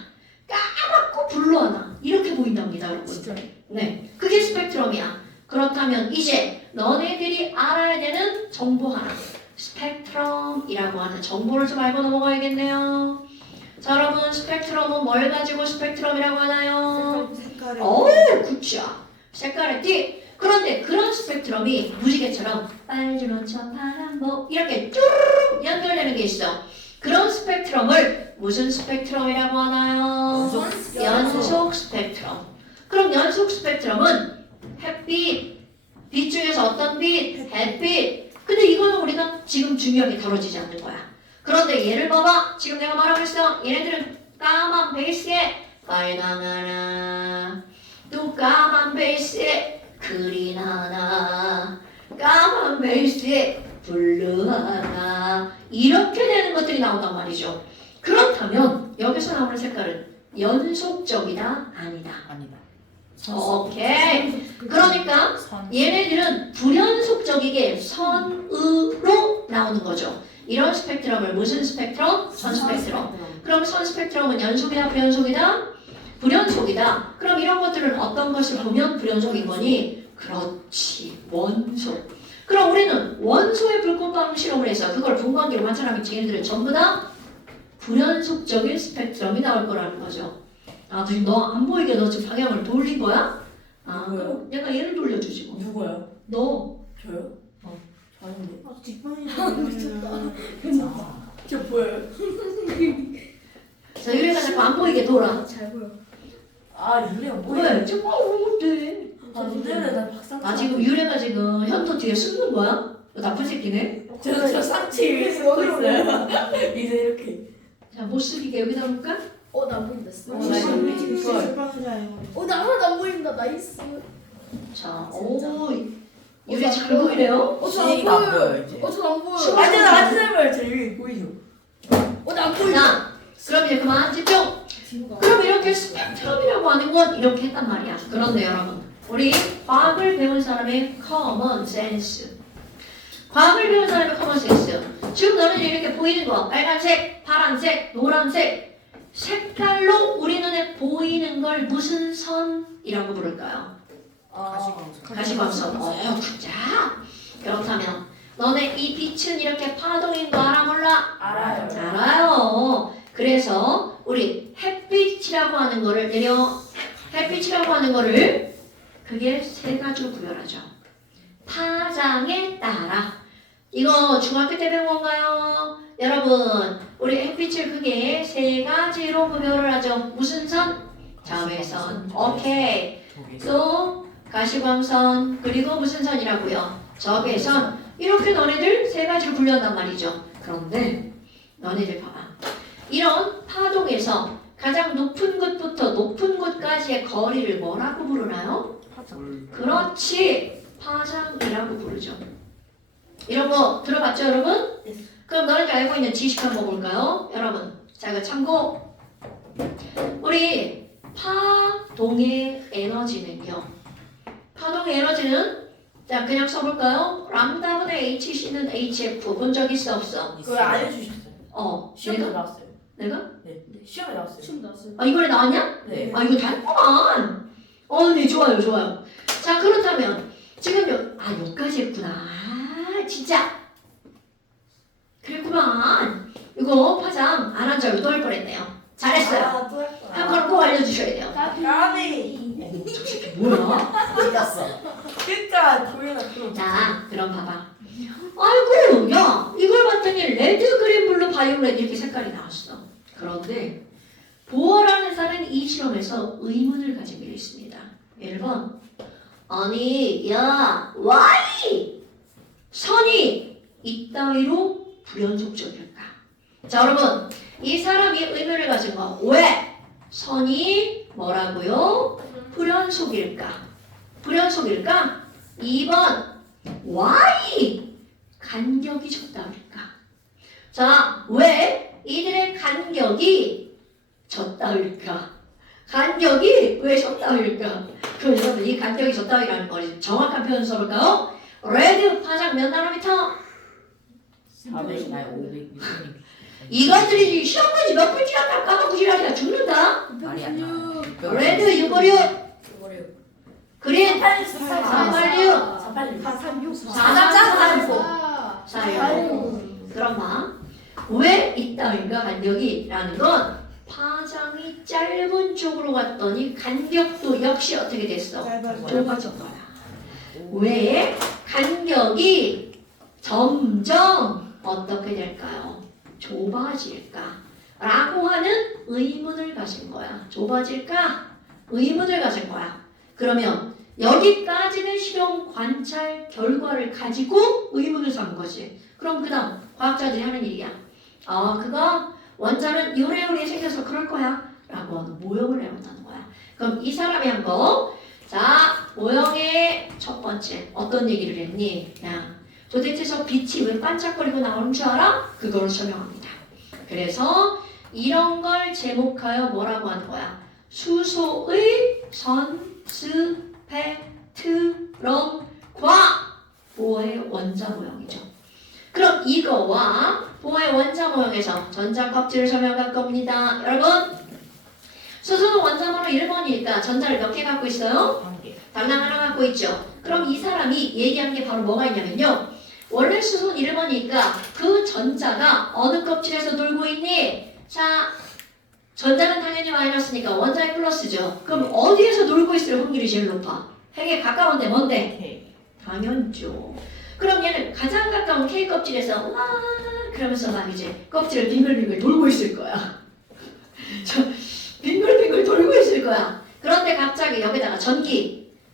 까맣고 블루 하나 이렇게 보인답니다, 여러분. 진짜. 네, 그게 스펙트럼이야. 그렇다면 이제 너네들이 알아야 되는 정보 하나, 스펙트럼이라고 하는 정보를 좀 알고 넘어가야겠네요. 자, 여러분 스펙트럼은 뭘 가지고 스펙트럼이라고 하나요? 색깔이. 그쵸. 색깔의 띠. 그런데 그런 스펙트럼이 무지개처럼 빨주노초 파란보 이렇게 쭈르륵 연결되는 게 있어. 그런 스펙트럼을 무슨 스펙트럼이라고 하나요? 연속 스펙트럼. 그럼 연속 스펙트럼은 햇빛, 빛 중에서 어떤 빛? 햇빛. 근데 이거는 우리가 지금 중요하게 다뤄지지 않는 거야. 그런데 얘를 봐봐. 지금 내가 말하고 있어. 얘네들은 까만 베이스에 빨강 하나, 또 까만 베이스에 그린 하나, 까만 베이스에 블루 하나 이렇게 되는 것들이 나온단 말이죠. 그렇다면 여기서 나오는 색깔은 연속적이다? 아니다? 아니다. 오케이. 그러니까 선. 얘네들은 불연속적이게 선으로 나오는 거죠. 이런 스펙트럼을 무슨 스펙트럼? 선 스펙트럼. 그럼 선 스펙트럼은 연속이다? 불연속이다? 불연속이다. 그럼 이런 것들은 어떤 것을 보면 불연속인 거니? 그렇지. 원소. 그럼 우리는 원소의 불꽃방 실험을 해서 그걸 분광기로 관찰하면 얘네들은 전부 다 불연속적인 스펙트럼이 나올 거라는 거죠. 아, 지금 너 안 보이게 너 지금 방향을 돌린 거야? 아, 그럼 내가 얘를 돌려주지 뭐. 누구요? 너. 저요? 어. 저 아닌데. 아, 뒷방이 자, 저 보여요? 자, 유래가 자꾸 안 보이게 돌아. 잘 보여. 아 유리가 뭐야? 왜? 지금 어때? 아 너네는 나 박상. 아, 지금 유래가 지금 현도 뒤에 숨는 거야? 너 나쁜 새끼네? 저 쌍치 위에 쓰고 있어요. 이제 이렇게. 자, 못 쓰게 여기다 놓을까? 나 안 보인다. 나 이거 미친 거. 뒷방이 아니고. 나 하나도 안 보인다. 나이스. 자, 진짜. 오. 유래 잘 보이네요? 저안 시리가 안 보여요. 보여요 이제. 저안 보여. 아직 잘 보여. 저 여기 보이죠? 나안 보여. 자, 그럼 이제 그만 집중! 그럼 이렇게 스펙트럼이라고 하는 건 이렇게 했단 말이야. 그런데 여러분, 우리 과학을 배운 사람의 커먼 센스. 과학을 배운 사람의 커먼 센스. 지금 너는 이렇게 보이는 거, 빨간색, 파란색, 노란색, 색깔로 우리 눈에 보이는 걸 무슨 선이라고 부를까요? 가시광선. 그자. 그렇다면 너네 이 빛은 이렇게 파동인 거 알아 몰라? 알아요. 알아요. 그래서 우리 햇빛이라고 하는 거를 햇빛이라고 하는 거를 그게 세 가지로 구별하죠. 파장에 따라. 이거 중학교 때 배운 건가요? 여러분, 우리 햇빛을 크게 세 가지로 구별을 하죠. 무슨 선? 자외선. 오케이. 또 가시광선. 그리고 무슨 선이라고요? 적외선. 이렇게 너네들 세 가지로 분류한단 말이죠. 그런데 너네들 봐봐. 이런 파동에서 가장 높은 곳부터 높은 곳까지의 거리를 뭐라고 부르나요? 그렇지. 파장이라고 부르죠. 이런 거 들어봤죠, 여러분? 그럼 너네들 알고 있는 지식 한번 볼까요? 여러분, 자, 이거 참고. 우리 파동의 에너지는요. 파동의 에너지는 자, 그냥 써볼까요? 람다분의 HC는 HF 본 적 있어 없어? 그거 알려주셨어요. 시험에 내가? 나왔어요. 내가? 네. 시험에 나왔어요. 지금 나왔어요. 아, 이번에 나왔냐? 네. 아, 이거 다 했구만. 네, 좋아요, 좋아요. 자, 그렇다면 지금 여기까지 했구나. 아, 진짜. 그랬구만. 이거 파장 안 한 줄 알고 또 할 뻔했네요. 잘했어요. 또할 거야. 한 번 꼭 알려주셔야 돼요. 까비. 저 새끼 뭐야? 틀렸어. 그러니까 도현아 그럼. 자, 그럼 봐봐. 아이고, 야, 이걸 봤더니 레드, 그린, 블루, 바이올렛 이렇게 색깔이 나왔어. 그런데 보어라는 사람이 이 실험에서 의문을 가지게 있습니다. 1번, 아니, 야, why? 선이 이따위로 불연속적일까? 자, 여러분, 이 사람이 의문을 가진 거 왜? 선이 뭐라고요? 불연속일까? 불연속일까? 2번, why? 간격이 적다울까? 자, 왜 이들의 간격이 적다울까? 간격이 왜 적다울까? 그럼 여러분, 이 간격이 적다울이라는 걸 정확한 표현 써볼까요? 레드 파장 몇 나노미터? 400, 아니 500 미터니. 이것들이 시험 문제 몇 글자가 까먹고 지랄이야 죽는다. 말이 안 나와. 레드 656 그린 486 486 486 486 그럼 왜 이따위가 간격이라는 건 파장이 짧은 쪽으로 갔더니 간격도 역시 어떻게 됐어? 좁아진 거야. 왜 간격이 점점 어떻게 될까요? 좁아질까? 라고 하는 의문을 가진 거야. 좁아질까? 의문을 가진 거야. 그러면 여기까지는 실험 관찰 결과를 가지고 의문을 삼은 거지. 그럼 그 다음 과학자들이 하는 일이야. 그거 원자는 요래요래 생겨서 그럴 거야. 라고 모형을 해본다는 거야. 그럼 이 사람이 한 거, 자, 모형의 첫 번째 어떤 얘기를 했니? 그냥 도대체 저 빛이 왜 반짝거리고 나오는 줄 알아? 그거를 설명합니다. 그래서 이런 걸 제목하여 뭐라고 하는 거야? 수소의 선스펙트럼과 보의 원자 모형이죠. 그럼 이거와 보의 원자 모형에서 전자 껍질을 설명할 겁니다. 여러분, 수소는 원자번호 1번이니까 전자를 몇 개 갖고 있어요? 한 개. 달랑 하나 갖고 있죠. 그럼 이 사람이 얘기한 게 바로 뭐가 있냐면요. 원래 수소는 1번이니까 그 전자가 어느 껍질에서 돌고 있니? 자, 전자는 당연히 마이너스니까 원자의 플러스죠. 그럼 어디에서 놀고 있을 확률이 제일 높아? 핵에 가까운데 뭔데? K. 당연죠. 그럼 얘는 가장 가까운 K 껍질에서 와 그러면서 막 이제 껍질을 빙글빙글 돌고 있을 거야. 저 빙글빙글 돌고 있을 거야. 그런데 갑자기 여기다가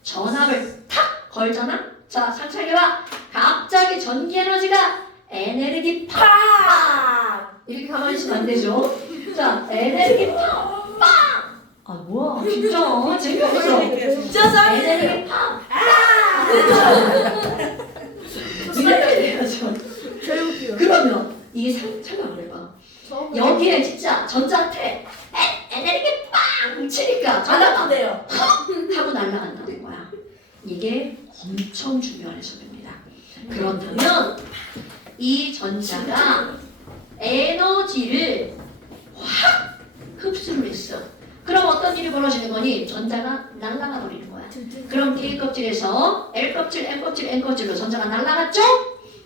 전압을 탁 걸잖아. 자, 상상해봐. 갑자기 전기 에너지가 에너지 팍! 이렇게 가만히 있으면 안 되죠. 자, 에너지 팍! 아, 뭐야. 진짜 재미없어. 진짜 에너지 팍! 이렇게 돼야죠. 해볼게요. 그러면 이게 생각을 해봐. 여기에 진짜 전자한테 에너지 빵! 치니까 전화가 돼요. 하고 날아간다는 거야. 이게 엄청 중요한 해석입니다. 그렇다면 이 전자가 에너지를 확 흡수를 했어. 그럼 어떤 일이 벌어지는 거니? 전자가 날아가 버리는 거야. 그럼 K 껍질에서 L 껍질, M 껍질, N 껍질로 전자가 날아갔죠?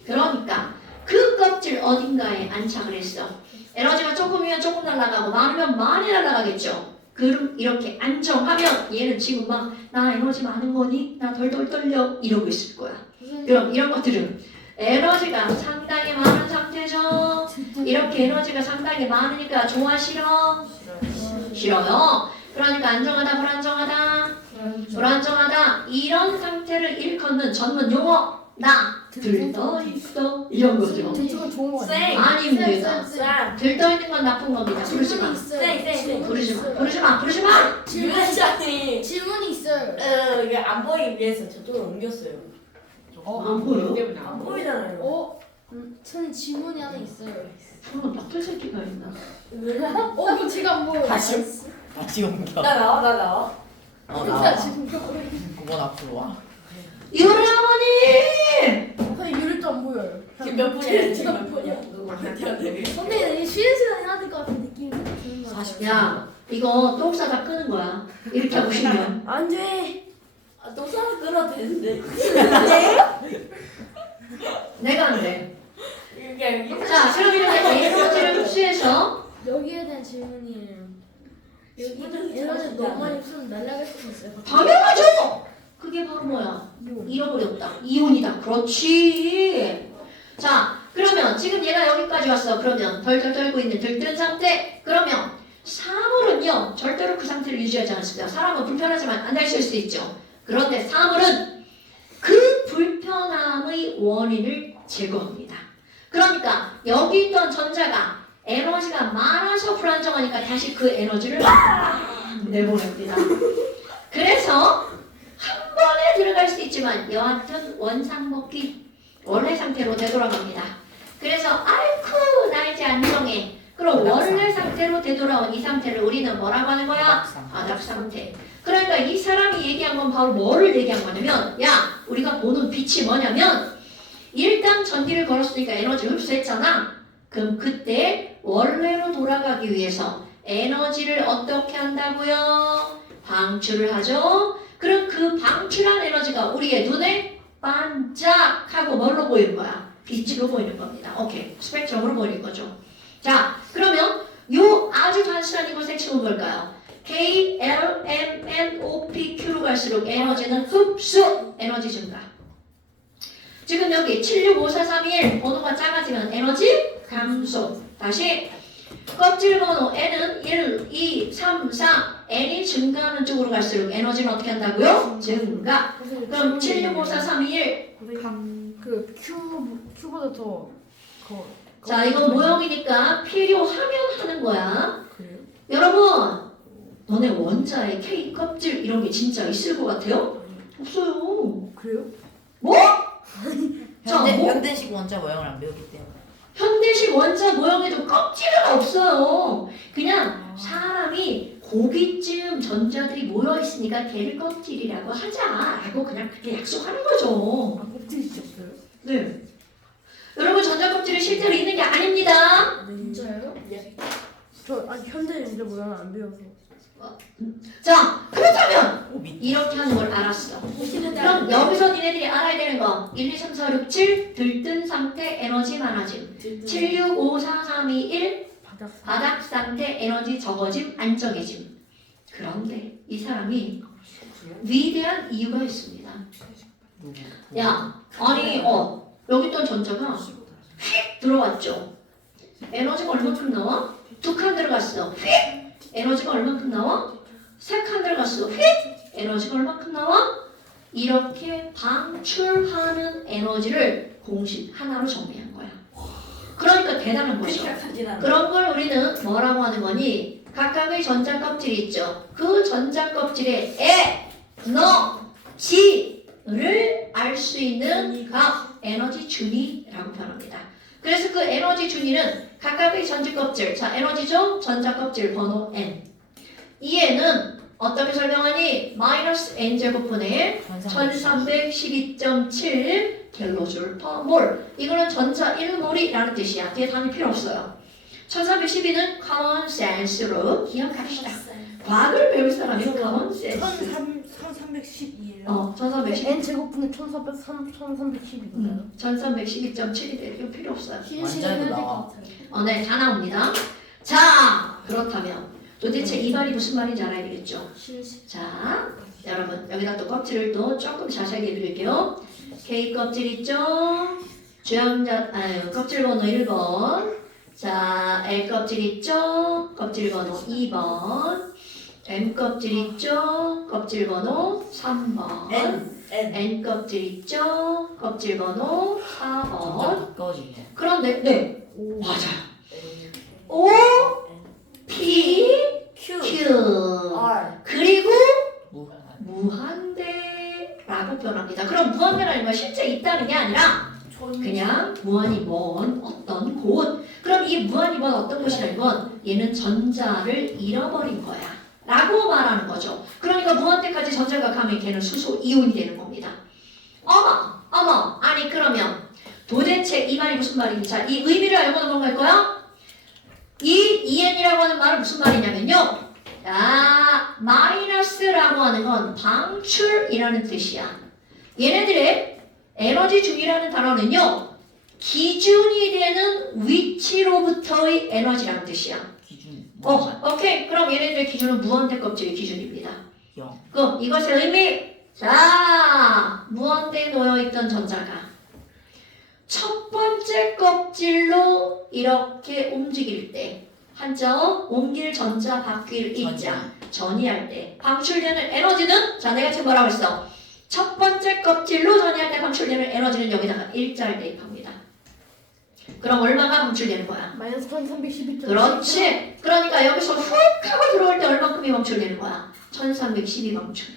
그러니까 그 껍질 어딘가에 안착을 했어. 에너지가 조금이면 조금 날아가고 많으면 많이 날아가겠죠. 그럼 이렇게 안정하면 얘는 지금 막 나 에너지 많은 거니? 나 덜덜 떨려 이러고 있을 거야. 그럼 이런 것들은 에너지가 상당히 많은 상태죠. 이렇게 에너지가 상당히 많으니까 좋아 싫어? 싫어요. 그러니까 안정하다 불안정하다 불안정하다 이런 상태를 일컫는 전문 용어 나 들떠 있어 이런 거죠. 저거 좋은 거 같아요. 쌩. 아닙니다. 쌤. 들떠 있는 건 나쁜 겁니다. 부르지 마. 쌤. 부르지 마. 부르지 마. 부르지 마. 유현장이 질문이 있어요. 이게 안 보이기 위해서 저쪽으로 옮겼어요. 안 보여? 안 보이잖아요. 저는 질문이 하나 있어요. 그럼 나쁜 새끼가 있나? 그럼 제가 안 보여요. 다시 옮겨. 나 나와. 나와. 지금 그건 앞으로 와. 유라머니! 유리도 안 보여요. 지금 몇 분이야? 지금 몇 분이야? 선생님 이 쉬는 시간이 해야 될 것 같은 느낌이 드는 것 같아요. 야, 이거 똥 싸다 끄는 거야. 이렇게 하고 싶으면. 안 돼. 또 사람 끊어도 되는데. 내가 안 돼. 이게 자, 그럼 이렇게 에너지를 흡수해서 여기에 대한 질문이에요. 여기 에너지 너무 많이 흡수하면 날아갈 수 있어요. 당연하죠! 그게 바로 뭐야? 이온. 잃어버렸다. 이온이다. 그렇지. 자, 그러면 지금 얘가 여기까지 왔어. 그러면 덜덜 떨고 있는 들뜬 상태. 그러면 사물은요. 절대로 그 상태를 유지하지 않습니다. 사람은 불편하지만 안 달 수 있죠. 그런데 사물은 그 불편함의 원인을 제거합니다. 그러니까 여기 있던 전자가 에너지가 많아서 불안정하니까 다시 그 에너지를 내보냅니다. 그래서 한 번에 들어갈 수 있지만 여하튼 원상복귀 원래 상태로 되돌아갑니다. 그래서 아이쿠 나 이제 안정해 그럼 원래 상태로 되돌아온 이 상태를 우리는 뭐라고 하는 거야? 바닥 바닥 상태. 그러니까 이 사람이 얘기한 건 바로 뭐를 얘기한 거냐면, 야, 우리가 보는 빛이 뭐냐면, 일단 전기를 걸었으니까 에너지 흡수했잖아. 그럼 그때 원래로 돌아가기 위해서 에너지를 어떻게 한다고요? 방출을 하죠. 그럼 그 방출한 에너지가 우리의 눈에 반짝하고 뭘로 보이는 거야? 빛으로 보이는 겁니다. 오케이. 스펙트럼으로 보이는 거죠. 자, 그러면 요 아주 단순한 이것 핵심은 뭘까요? K, L, M, N, O, P, Q로 갈수록 에너지는 흡수, 에너지 증가. 지금 여기 765431 번호가 작아지면 에너지 감소. 다시 껍질 번호 N은 1, 2, 3, 4 N이 증가하는 쪽으로 갈수록 에너지는 어떻게 한다고요? 증가. 그럼 765431 그 Q보다 더 자, 이건 모형이니까 필요하면 하는 거야. 그래요? 여러분, 너네 원자에 K 껍질 이런 게 진짜 있을 것 같아요? 없어요. 그래요? 뭐? 자, 뭐? 현대식 원자 모형을 안 배우기 때문에. 현대식 원자 모형에도 껍질은 없어요. 그냥 사람이 고기쯤 전자들이 모여 있으니까 걔를 껍질이라고 하자라고 그냥 그렇게 약속하는 거죠. 껍질이 있었어요? 네. 여러분 전자 껍질이 실제로 있는 게 아닙니다. 진짜요? 저 아직 현대 문제 모양을 안 배워서. 자, 그렇다면 오, 밑. 이렇게 하는 걸 알았어. 보시는데 그럼 여기서 니네들이 알아야 되는 거 1, 2, 3, 4, 6, 7 들뜬 상태 에너지 많아짐 7, 6, 5, 4, 3, 2, 1 바닥 상태 에너지 적어짐 안정해짐. 그런데 이 사람이 위대한 이유가 있습니다. 누구? 야, 아니 여기 있던 전자가 휙 들어왔죠. 에너지가 얼마큼 나와? 2칸 들어갔어. 휙 에너지가 얼마큼 나와? 3칸 들어갔어. 휙 에너지가 얼마큼 나와? 이렇게 방출하는 에너지를 공식 하나로 정리한 거야. 그러니까 대단한 거죠. 그런 걸 우리는 뭐라고 하는 거니? 각각의 전자 껍질이 있죠. 그 전자 껍질의 에너지를 알 수 있는 에너지 준위라고 표현합니다. 그래서 그 에너지 준위는 각각의 전자 껍질, 자 에너지죠? 전자 껍질 번호 n. 이 n은 어떻게 설명하니? 마이너스 n제곱분의 1312.7 킬로줄 퍼 몰. 이거는 전자 1몰이라는 뜻이야. 뒤에 단위 필요 없어요. 1312는 common sense로 기억합시다. 과학을 배울 사람이 common sense. 1312예요. 1312. N 제곱분의 1310이잖아요. 1312.7이 돼. 이거 필요 없어요. 완전히 나와. 네, 다 나옵니다. 자, 그렇다면 도대체 이 말이 무슨 말인지 알아야 되겠죠? 자, 여러분 여기다 또 껍질을 또 조금 자세하게 해드릴게요. K 껍질 있죠? 껍질 번호 1번. 자, L 껍질 있죠? 껍질 번호 2번. M 껍질 있죠? 껍질 번호 3번. N 껍질 있죠? 껍질 번호 4번. 점점 가까워지네. 그런데 네, 맞아요. O, P, Q. 그리고 무한대라고 표현합니다. 그럼 무한대라는 건 실제 있다는 게 아니라 그냥 무한히 먼 어떤 곳. 그럼 이 무한히 먼 어떤 곳이라는 건 얘는 전자를 잃어버린 거야 라고 말하는 거죠. 그러니까 무한대까지 전자가 가면 걔는 수소 이온이 되는 겁니다. 어머 아니 그러면 도대체 이 말이 무슨 말인지, 자, 이 의미를 알고 넘어갈 거야. 이 EN이라고 하는 말은 무슨 말이냐면요, 마이너스라고 하는 건 방출이라는 뜻이야. 얘네들의 에너지 중이라는 단어는요, 기준이 되는 위치로부터의 에너지라는 뜻이야. 기준. 오케이. 그럼 얘네들의 기준은 무한대 껍질의 기준입니다. 0. 그럼 이것의 의미, 자, 무한대에 놓여있던 전자가 첫 번째 껍질로 이렇게 움직일 때, 한자어 옮길 전자 바뀔 입자 전이할 때 방출되는 에너지는, 자 내가 지금 뭐라고 했어? 첫 번째 껍질로 전이할 때 방출되는 에너지는 여기다가 일자를 대입합니다. 그럼 얼마가 방출되는 거야? 마이너스 1312.7. 그렇지. 그러니까 여기서 훅 하고 들어올 때 얼마큼이 방출되는 거야? 1312 방출.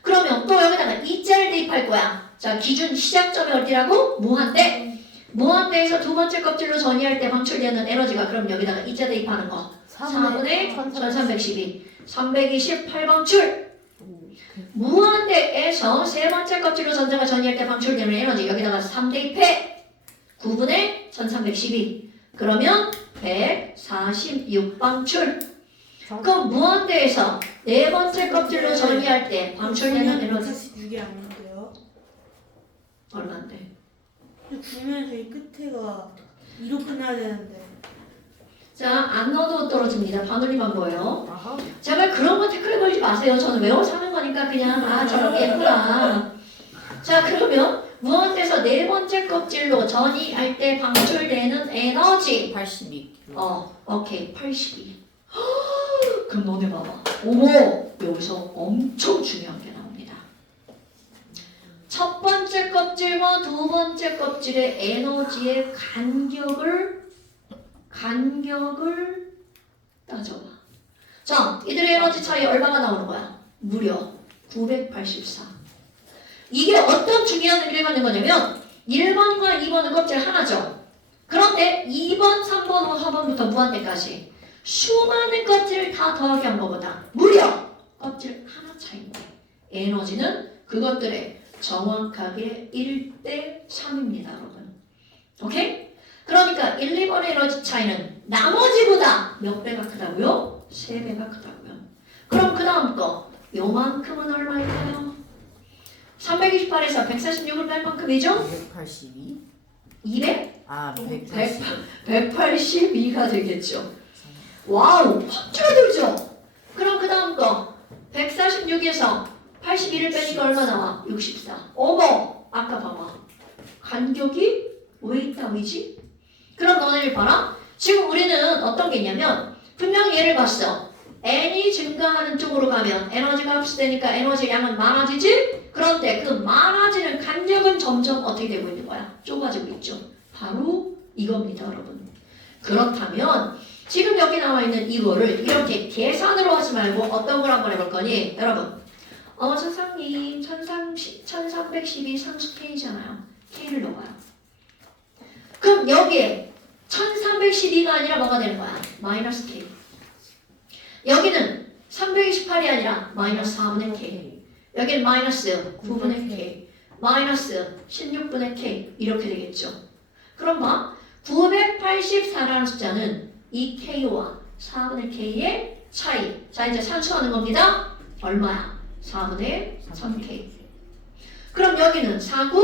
그러면 또 여기다가 이자를 대입할 거야. 자, 기준 시작점이 어디라고? 무한대. 무한대에서 두 번째 껍질로 전이할 때 방출되는 에너지가 그럼 여기다가 이자 대입하는 거 4분의 1312 328방출. 무한대에서 세 번째 껍질로 전자가 전이할 때 방출되는 에너지 여기다가 3 대입해 9분의 1312 그러면 146방출. 그럼 무한대에서 네 번째 껍질로 전이할 때 방출되는 에너지 46이 아닌데요? 얼마인데? 구면 저희 끝에가 2로 끝나야 되는데. 자, 안 넣어도 떨어집니다. 반올림한 거예요. 아하. 제발 그런 거 태클 걸지 마세요. 저는 외워서 하는 거니까 그냥 저런 게 예쁘다. 자, 그러면 무한대에서 네 번째 껍질로 전이할 때 방출되는 에너지 82kg. 오케이. 82. 그럼 너네 봐봐. 어머, 여기서 엄청 중요한 게 나옵니다. 첫 번째 껍질과 두 번째 껍질의 에너지의 간격을 따져봐. 자, 이들의 에너지 차이 얼마가 나오는 거야? 무려 984. 이게 어떤 중요한 의미를 갖는 거냐면 1번과 2번은 껍질 하나죠. 그런데 2번, 3번, 4번부터 무한대까지 수많은 껍질을 다 더하게 한 것보다 무려 껍질 하나 차이인데 에너지는 그것들의 정확하게 1대 3입니다, 여러분. 오케이? 그러니까 1, 2번의 에너지 차이는 나머지보다 몇 배가 크다고요? 3배가 크다고요. 그럼 그 다음 거 요만큼은 얼마일까요? 328에서 146을 뺄 만큼이죠? 182. 200? 아, 182가 되겠죠. 와우, 확 줄어들죠? 그럼 그 다음 거 146에서 81을 빼니까 얼마 나와? 64. 어머, 아까 봐봐. 간격이 왜 있다고이지? 그럼 너네들 봐라. 지금 우리는 어떤 게 있냐면 분명히 얘를 봤어. n이 증가하는 쪽으로 가면 에너지가 흡수되니까 에너지 양은 많아지지? 그런데 그 많아지는 간격은 점점 어떻게 되고 있는 거야? 좁아지고 있죠. 바로 이겁니다, 여러분. 그렇다면 지금 여기 나와 있는 이거를 이렇게 계산으로 하지 말고 어떤 걸 한번 해볼 거니? 여러분, 선생님 1312 상수 K잖아요. K를 넣어요. 그럼 여기에 1312가 아니라 뭐가 되는 거야? 마이너스 K. 여기는 328이 아니라 마이너스 4분의 K. 여기는 마이너스 9분의 K. 마이너스 16분의 K. 이렇게 되겠죠. 그럼 뭐? 984라는 숫자는 이 K와 4분의 K의 차이. 자, 이제 산수하는 겁니다. 얼마야? 4분의 3K. 그럼 여기는 49,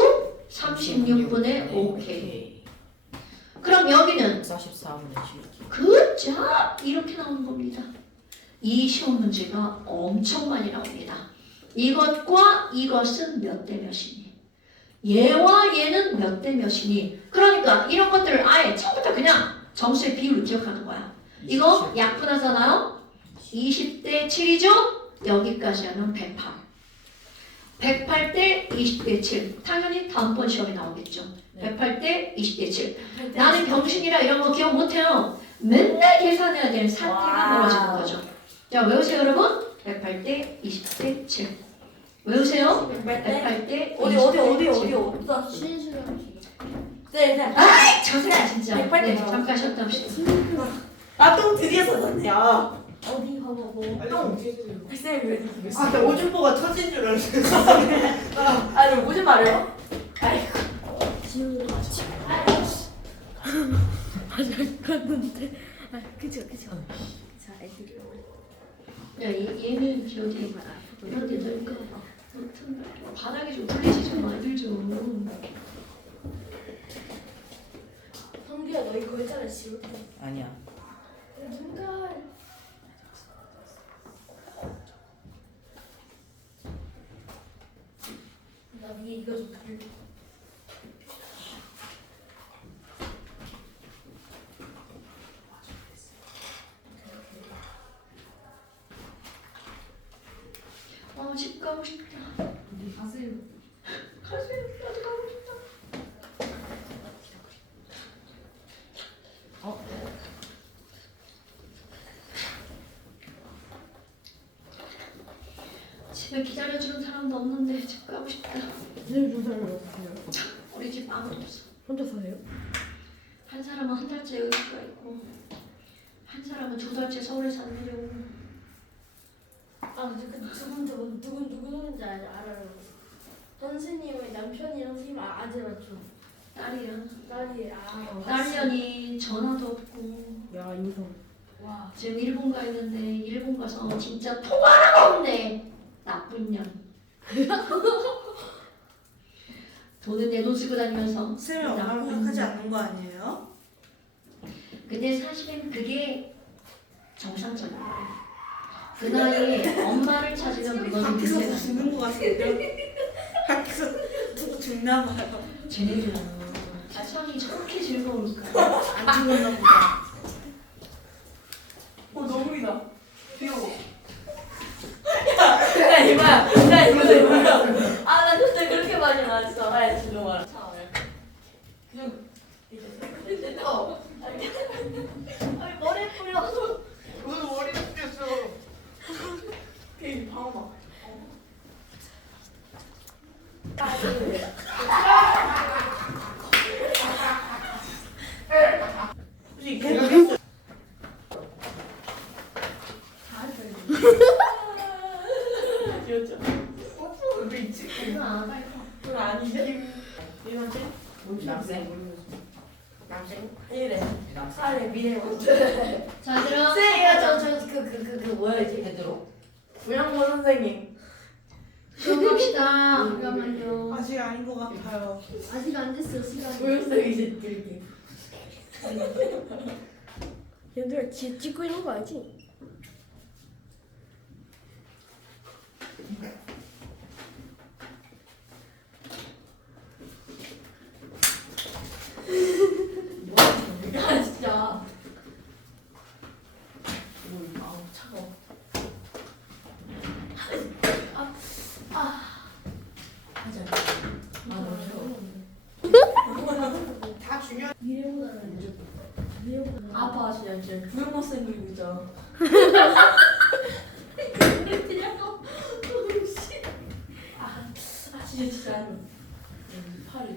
36분의 5K. 그럼 여기는 44분의 7. 그자 이렇게 나오는 겁니다. 이 시험 문제가 엄청 많이 나옵니다. 이것과 이것은 몇 대 몇이니? 얘와 얘는 몇 대 몇이니? 그러니까 이런 것들을 아예 처음부터 그냥 점수의 비율을 기억하는 거야. 이거 약분하잖아요. 20대 7이죠? 여기까지 하면 108. 108대 20대 7. 당연히 다음번 시험에 나오겠죠. 108대 20대 7. 나는 병신이라 이런 거 기억 못해요. 맨날 계산해야 되는 상태가 벌어지는 거죠. 자, 외우세요, 여러분. 108대 20대 7. 외우세요. 108대 어디 없어. 네. 아이, 저새야 진짜. 108대 네, 뭐라고? 잠깐 쉬었다 합시다. 똥 드디어 써졌네요. 어디 가보고. 똥. 쌤이 왜 이렇게 아, 나 오줌보가 터진 줄 알았어. 아니 무슨 말이에요? 아이고. 지우는 맞지. 갔는데. 그쵸. 자, 애들이. 야, 얘는 기억이 이런 데 넣을까 봐. 아무튼 바닥에 좀 굴리지 좀 애들 좀. 성규야 너 이거 했잖아 지울 때. 아니야. 누가? 나 위에 이거 좀 돌려. 집 가고 싶다. 어디 가세요? 가세요. 나도 가고 싶다. 집에 기다려주는 사람도 없는데 집 가고 싶다. 늘 조사를 어떻게 해요? 우리 집 아무도 없어. 혼자 사세요? 한 사람은 한 달째 여기가 있고 한 사람은 2달째 서울에 사느냐고. 아, 그두분 저분 누구인지 알아요. 선생님의 남편이랑 선생님 아들 맞죠? 딸이야. 딸이 딸년이 전화도 없고 야 인성. 와. 지금 일본 가 있는데 일본 가서 진짜 통화가 없네. 나쁜 년. 돈은 내 돈 쓰고 다니면서. 쌤이 엄마를 생각하지 않는 거 아니에요? 근데 사실은 그게 정상적이야. 그 나이에 엄마를 찾으면 그건 밖에서 문제가 죽는 거 같은데. 밖에서 누구 죽나 봐요. 쟤네들은 세상이 저렇게 즐거울까? 안 죽었나 보다. 너무이다. 귀여워. 야 이거야. 나 진짜 그렇게 많이 나왔어. 아 진짜 말아. 그냥 이제 머리에 뿌려서. 오늘 머리 빗겼어. 그 방어막. 귀엽죠? 엄마 그거 아니지? 이거지? 남생. 이래. 남생. 사례 미래 자 들어. 쌤이야 저그 뭐야지? 베드로. 부양모 선생님. 수업합시다. 잠깐만요. 아직 아닌 것 같아요. 아직 안 됐어 시간이. 고영쌤 이제 그렇게. 얘들 찍고 있는 거 알지? 야 진짜. 아우 차가워. 하자. 너무 차가워. 다 중요한. 미래보다는 미래보다. 아빠 진짜 지금 부양모 쌤 그리고 있잖아. 진짜 아니야. 팔이.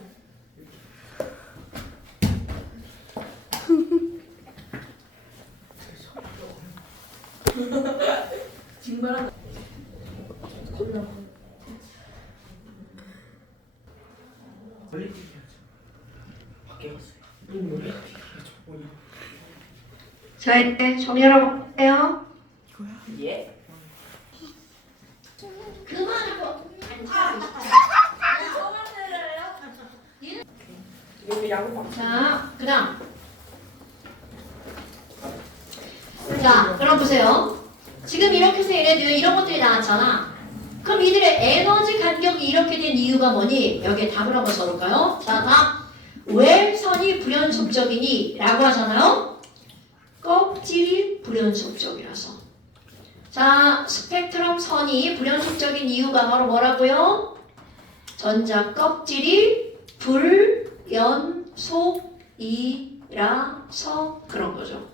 징발한. 겁나. 멀리 뛰겨야죠. 밖에 갔어요. 자 이제 정리하러 볼게요. 예? 그만하고 여기 야구 자 그다음. 자 그럼 보세요. 지금 이렇게 해서 얘네들 이런 것들이 나왔잖아. 그럼 이들의 에너지 간격이 이렇게 된 이유가 뭐니? 여기에 답을 한번 써볼까요? 자 답. 왜 선이 불연속적이니? 라고 하잖아요. 껍질이 불연속적이라서. 자 스펙트럼 선이 불연속적인 이유가 바로 뭐라고요? 전자 껍질이 불연속이라서 그런 거죠.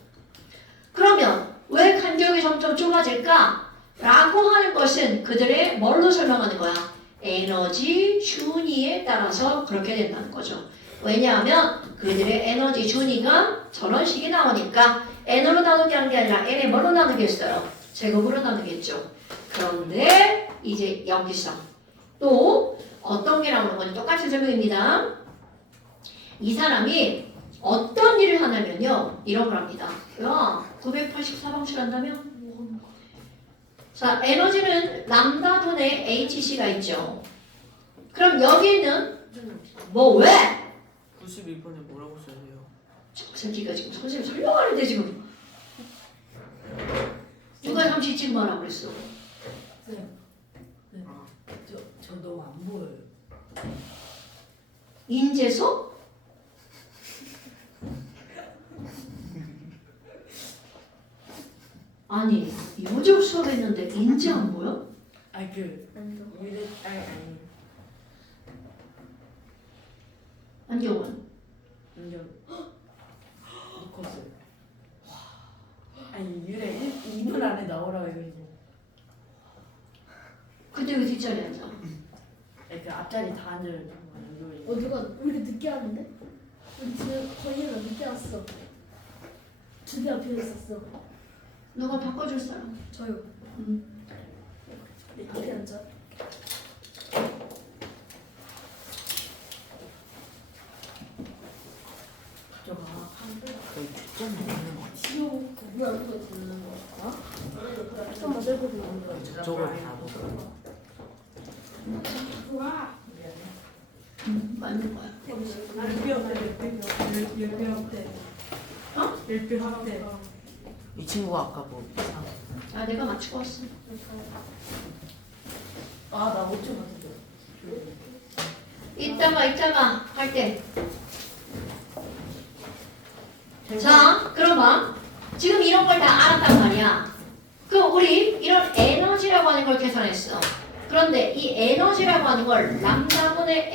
그러면 왜 간격이 점점 좁아질까? 라고 하는 것은 그들의 뭘로 설명하는 거야? 에너지 준위에 따라서 그렇게 된다는 거죠. 왜냐하면 그들의 에너지 준위가 저런 식이 나오니까 n으로 나누게 한 게 아니라 n에 뭘로 나누겠어요? 제곱으로 나누겠죠. 그런데 이제 여기서 또 어떤 게 나오는 건지 똑같은 설명입니다. 이 사람이 어떤 일을 하냐면요. 이런 걸 합니다. 야, 984방출 한다면? 자, 에너지는 람다 분의 hc가 있죠. 그럼 여기는 뭐 왜? 92번에 뭐라고 써야 돼요? 저 새끼가 지금 선생님 설명하는데 지금 누가 잠시 찍 말하고 그랬어. 저 너무 안 보여요. 인재서? 아니 요적 수업했는데 인재 안 보여? 아니 그 유래 아니 안경은? 완전 루커스. 아니 유래 2분 안에 나오라고 해가지고. 근데 왜 뒷자리에 앉아? 아니 그 앞자리 다 앉아요. 누가 왜 이렇게 늦게 하는데? 거기는 밑에 왔어. 두 개 앞에 있었어. 누가 바꿔줄 사람? 저요. 네, 앞에 앉아. 저가 거의 초점이 있는 것 같아. 뭐야 그거 듣는 거? 어? 좀 만들고 있는 저쪽을 바라보고. 맞는 거야. 열배 확대. 어? 열배 확대. 이 친구가 아까 뭐 이상. 아 내가 맞추고 왔어. 아나 5초 같은데. 이따가 할 때. 자, 그럼 봐. 지금 이런 걸 다 알았단 말이야. 그럼 우리 이런 에너지라고 하는 걸 계산했어. 그런데 이 에너지라고 하는 걸 람다분의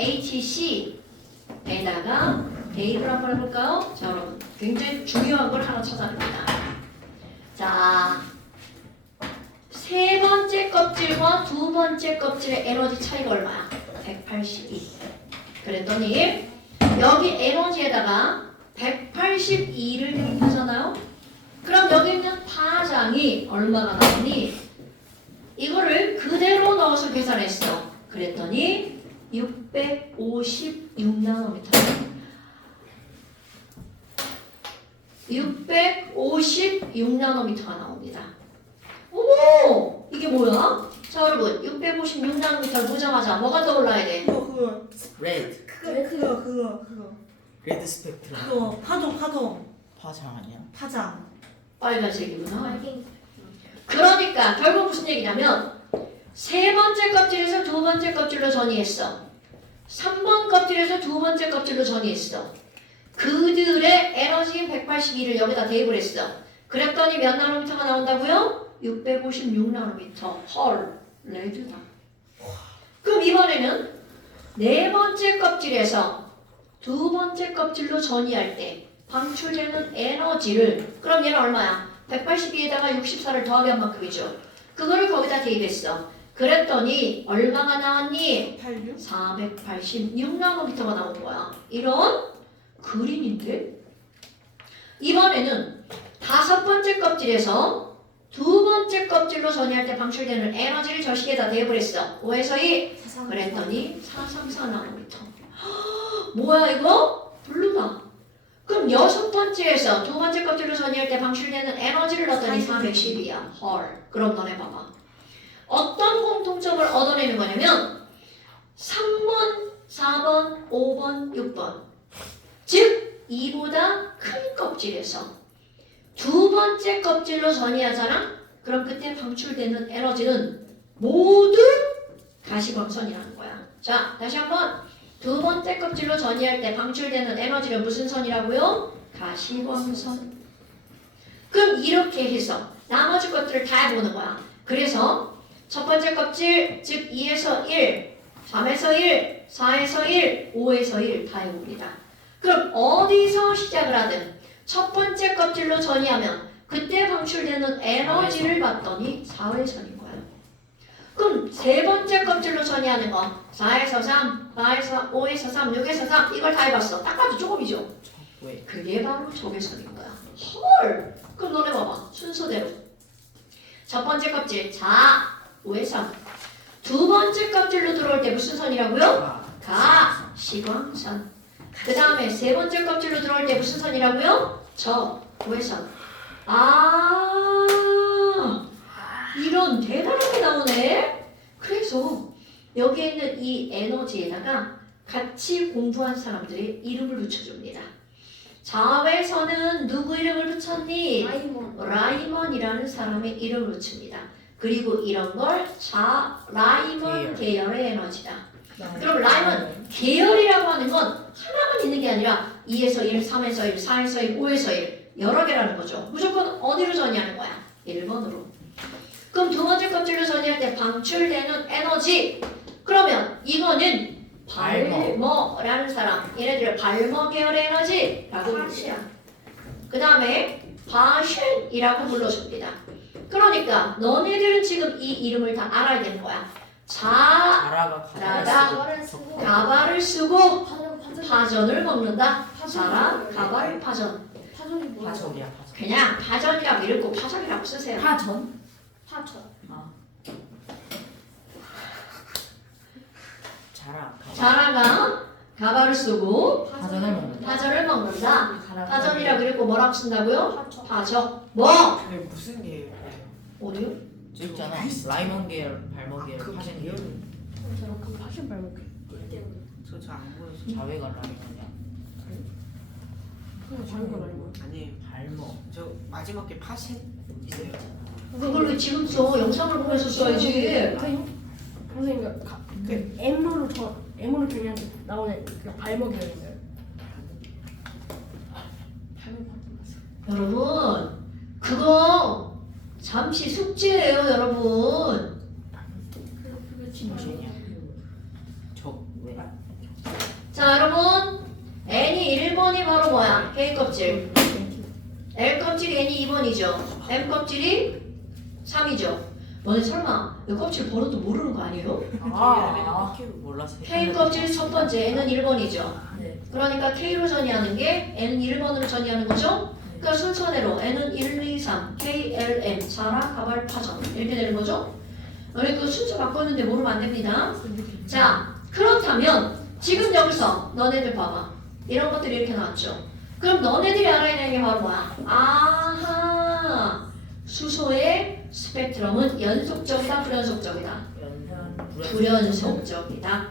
HC에다가 대입을 한번 해볼까요? 자, 여러분. 굉장히 중요한 걸 하나 찾아냅니다. 자, 세 번째 껍질과 두 번째 껍질의 에너지 차이가 얼마야? 182. 그랬더니 여기 에너지에다가 182를 대입하잖아요. 그럼 여기 있는 파장이 얼마가 나오니? 이거를 그대로 넣어서 계산했어. 그랬더니 656나노미터. 656나노미터가 나옵니다. 어머! 이게 뭐야? 자 여러분 656나노미터를 보자마자 뭐가 떠올라야 돼? 그거 레드. 그거 레드 스펙트럼. 그거 파동 파장 아니야? 파장. 빨간색이구나. 그러니까 결국 무슨 얘기냐면 세 번째 껍질에서 두 번째 껍질로 전이했어. 3번 껍질에서 두 번째 껍질로 전이했어. 그들의 에너지인 182를 여기다 대입을 했어. 그랬더니 몇 나노미터가 나온다고요? 656나노미터. 헐, 레드다. 그럼 이번에는 네 번째 껍질에서 두 번째 껍질로 전이할 때 방출되는 에너지를, 그럼 얘는 얼마야? 182에다가 64를 더하기 한 만큼이죠. 그거를 거기다 대입했어. 그랬더니 얼마가 나왔니? 86? 486나노미터가 나온 거야. 이런 그림인데? 이번에는 다섯 번째 껍질에서 두 번째 껍질로 전이할 때 방출되는 에너지를 저 식에다 대입을 했어. 5에서 2. 그랬더니 434나노미터. 뭐야 이거? 블루다. 그럼 여섯 번째에서 두 번째 껍질로 전이할 때 방출되는 에너지를 넣었더니 410이야. 헐. 그럼 너네 봐봐. 어떤 공통점을 얻어내는 거냐면 3번, 4번, 5번, 6번. 즉 2보다 큰 껍질에서 두 번째 껍질로 전이하잖아? 그럼 그때 방출되는 에너지는 모두 가시광선이라는 거야. 자, 다시 한번. 두 번째 껍질로 전이할 때 방출되는 에너지는 무슨 선이라고요? 가시광선. 그럼 이렇게 해서 나머지 것들을 다 해보는 거야. 그래서 첫 번째 껍질, 즉 2에서 1, 3에서 1, 4에서 1, 5에서 1 다 해봅니다. 그럼 어디서 시작을 하든 첫 번째 껍질로 전이하면 그때 방출되는 에너지를 봤더니 4회선인 거야. 그럼 세 번째 껍질로 전이하는 거 4에서 3, 4에서 5에서 3, 6에서 3 이걸 다 해봤어. 딱 봐도 조금이죠. 왜? 그게 바로 적외선인 거야. 헐! 그럼 너네 봐봐. 순서대로. 첫 번째 껍질 4, 5에서 3. 두 번째 껍질로 들어올 때 무슨 선이라고요? 가, 시광선. 그 다음에 세 번째 껍질로 들어올 때 무슨 선이라고요? 적외선. 이런 대단하게 나오네. 그래서 여기에 있는 이 에너지에다가 같이 공부한 사람들의 이름을 붙여줍니다. 자외선은 누구 이름을 붙였니? 라이먼이라는 사람의 이름을 붙입니다. 그리고 이런 걸 라이먼 계열의 에너지다. 그럼 라이먼 계열이라고 하는 건 하나만 있는 게 아니라 2에서 1, 3에서 1, 4에서 1, 5에서 1 여러 개라는 거죠. 무조건 어디로 전이하는 거야? 1번으로. 그럼 두 번째 껍질로 전이할 때 방출되는 에너지. 그러면 이거는 발머라는 사람. 얘네들을 발머 계열의 에너지라고 부릅니다. 그 다음에 바쉔이라고 불러줍니다. 그러니까 너네들은 지금 이 이름을 다 알아야 되는 거야. 자라가 가바를 쓰고 파전을 먹는다. 자라, 가발, 파전. 파전이 뭐야? 파전이야 파전. 그냥 파전이라고 읽고 파전이라고 쓰세요. 파전? 파천. 자라가 가발을 쓰고 파전을 먹는다. 파전을 먹는다. 파전이라고 읽고 뭐라고 쓴다고요? 파천. 파전. 뭐? 근데 무슨 게 어디요? 있잖아. 라이먼 계열, 발머 계열, 그 파전 기억 계열. 그 파전 발목. 저안 보여서 자외가 라이먼이야. 그냥 자유가 아니고. 아니 발머. 저 마지막 게 파신 있어요. 그걸 왜 지금 써? 영상을 보면서 써야지. 선생님 그 M으로 그냥 나오는 그 발목이었어요. 여러분, 그거 잠시 숙제예요, 여러분. 무슨이야? 저 왜? 자, 여러분. N이 1번이 바로 뭐야? K 껍질. L 껍질이 N이 2번이죠. M 껍질이 3이죠. 너네 설마 이 껍질 번호도 모르는 거 아니에요? 몰라서. K 껍질 첫 번째 N은 1번이죠. 네. 그러니까 K로 전이하는 게 N은 1번으로 전이하는 거죠. 그러니까 순서대로 N은 1, 2, 3, K, L, M, 자라, 가발, 파전 이렇게 되는 거죠. 우리 그 순서 바꿨는데 모르면 안 됩니다. 자, 그렇다면 지금 여기서 너네들 봐봐. 이런 것들이 이렇게 나왔죠. 그럼 너네들이 알아야 되는 게 바로 뭐야? 아하! 수소의 스펙트럼은 연속적이다, 불연속적이다? 불연속적이다.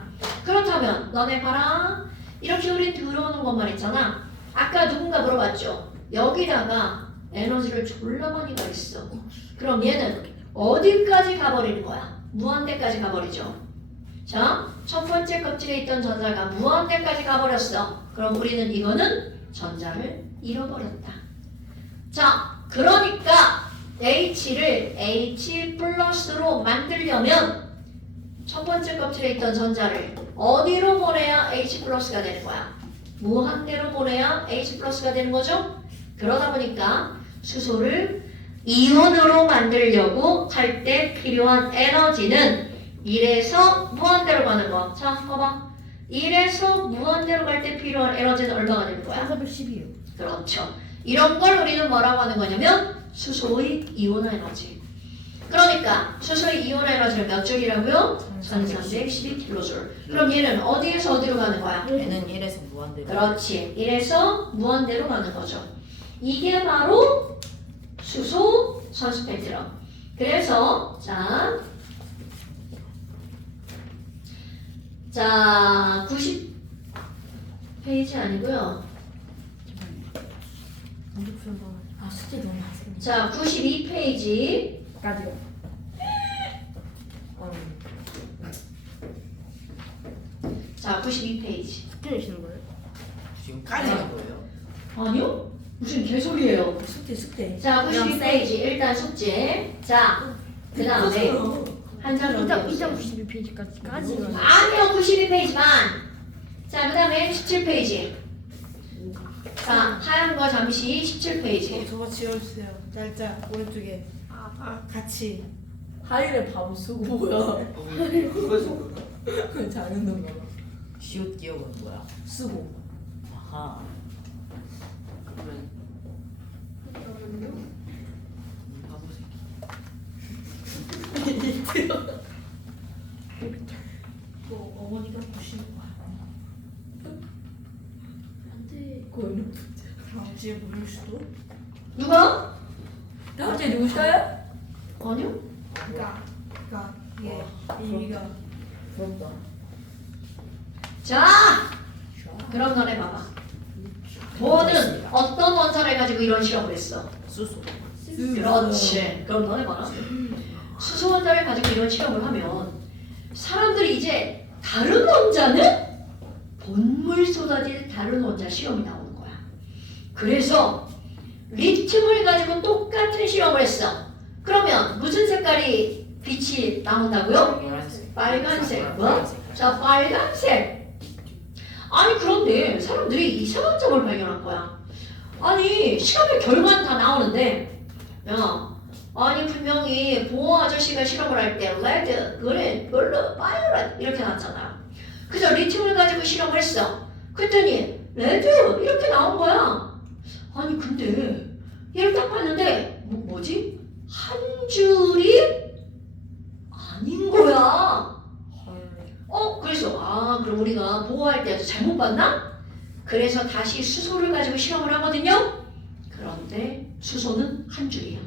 그렇다면 너네 봐라. 이렇게 우리 들어오는 것만 있잖아. 아까 누군가 물어봤죠. 여기다가 에너지를 졸라 많이 가 있어. 그럼 얘는 어디까지 가버리는 거야? 무한대까지 가버리죠. 자, 첫 번째 껍질에 있던 전자가 무한대까지 가버렸어. 그럼 우리는 이거는 전자를 잃어버렸다. 자, 그러니까 H를 H 플러스로 만들려면 첫 번째 껍질에 있던 전자를 어디로 보내야 H 플러스가 되는 거야? 무한대로 보내야 H 플러스가 되는 거죠? 그러다 보니까 수소를 이온으로 만들려고 할 때 필요한 에너지는 1에서 무한대로 가는 거. 자, 봐봐. 1에서 무한대로 갈 때 필요한 에너지는 얼마가 되는 거야? 1410이에요. 그렇죠. 이런 걸 우리는 뭐라고 하는 거냐면 수소의 이온화 에너지. 그러니까 수소의 이온화 에너지를 몇 줄이라고요? 1312kJ. 그럼 얘는 어디에서 어디로 가는 거야? 얘는 1에서 무한대로. 그렇지. 1에서 무한대로 가는 거죠. 이게 바로 수소 선수 스펙트럼. 그래서 자 90페이지 아니고요. 아 숙제 너무 많습니다. 자 92페이지. 까지요. 자 92페이지. 숙제 내시는 거예요? 지금까지 한 거예요? 아니요? 무슨 개소리예요. 숙제. 자 92페이지 일단 숙제. 자 그 다음에 한장 넘겨보세요. 92페이지까지 아니요 92페이지만. 자 그 다음에 17페이지. 자 하얀 거 잠시 17페이지. 저거 지워주세요. 날짜 오른쪽에. 같이. 하이를 바보 쓰고 뭐야? 그거 좀 작은 놈이야. 시옷 기억은 뭐야? 쓰고. 아하. 그러면 바보 새끼. 뭐 어머니가 보시는 거야. 안돼. 그거는 다음 주에 모를 수도. 누가? 다음 주에 누구셔요? 아니요. 그러니까 이게 의미가. 부럽다. 자 그럼 너네 봐봐. 뭐는 어떤 원자를 가지고 이런 실험을 했어? 수소. 그렇지. 그럼 너네 봐라. 수소 원자를 가지고 이런 실험을 하면 사람들이 이제 다른 원자는 본물 쏟아질 다른 원자 시험이 나오는 거야. 그래서 리튬을 가지고 똑같은 실험을 했어. 그러면 무슨 색깔이 빛이 나온다고요? 노란색. 빨간색. 뭐? 빨간색. 자, 빨간색. 아니 그런데 사람들이 이상한 점을 발견한 거야. 아니 실험의 결과는 다 나오는데 야 아니 분명히 보호 아저씨가 실험을 할 때 레드, 그린, 블루, 바이올렛 이렇게 나왔잖아. 그래서 리튬을 가지고 실험을 했어. 그랬더니 레드 이렇게 나온 거야. 아니 근데 얘를 딱 봤는데 뭐지? 한 줄이 아닌 거야. 그래서 그럼 우리가 보호할 때 잘못 봤나? 그래서 다시 수소를 가지고 실험을 하거든요. 그런데 수소는 한 줄이야.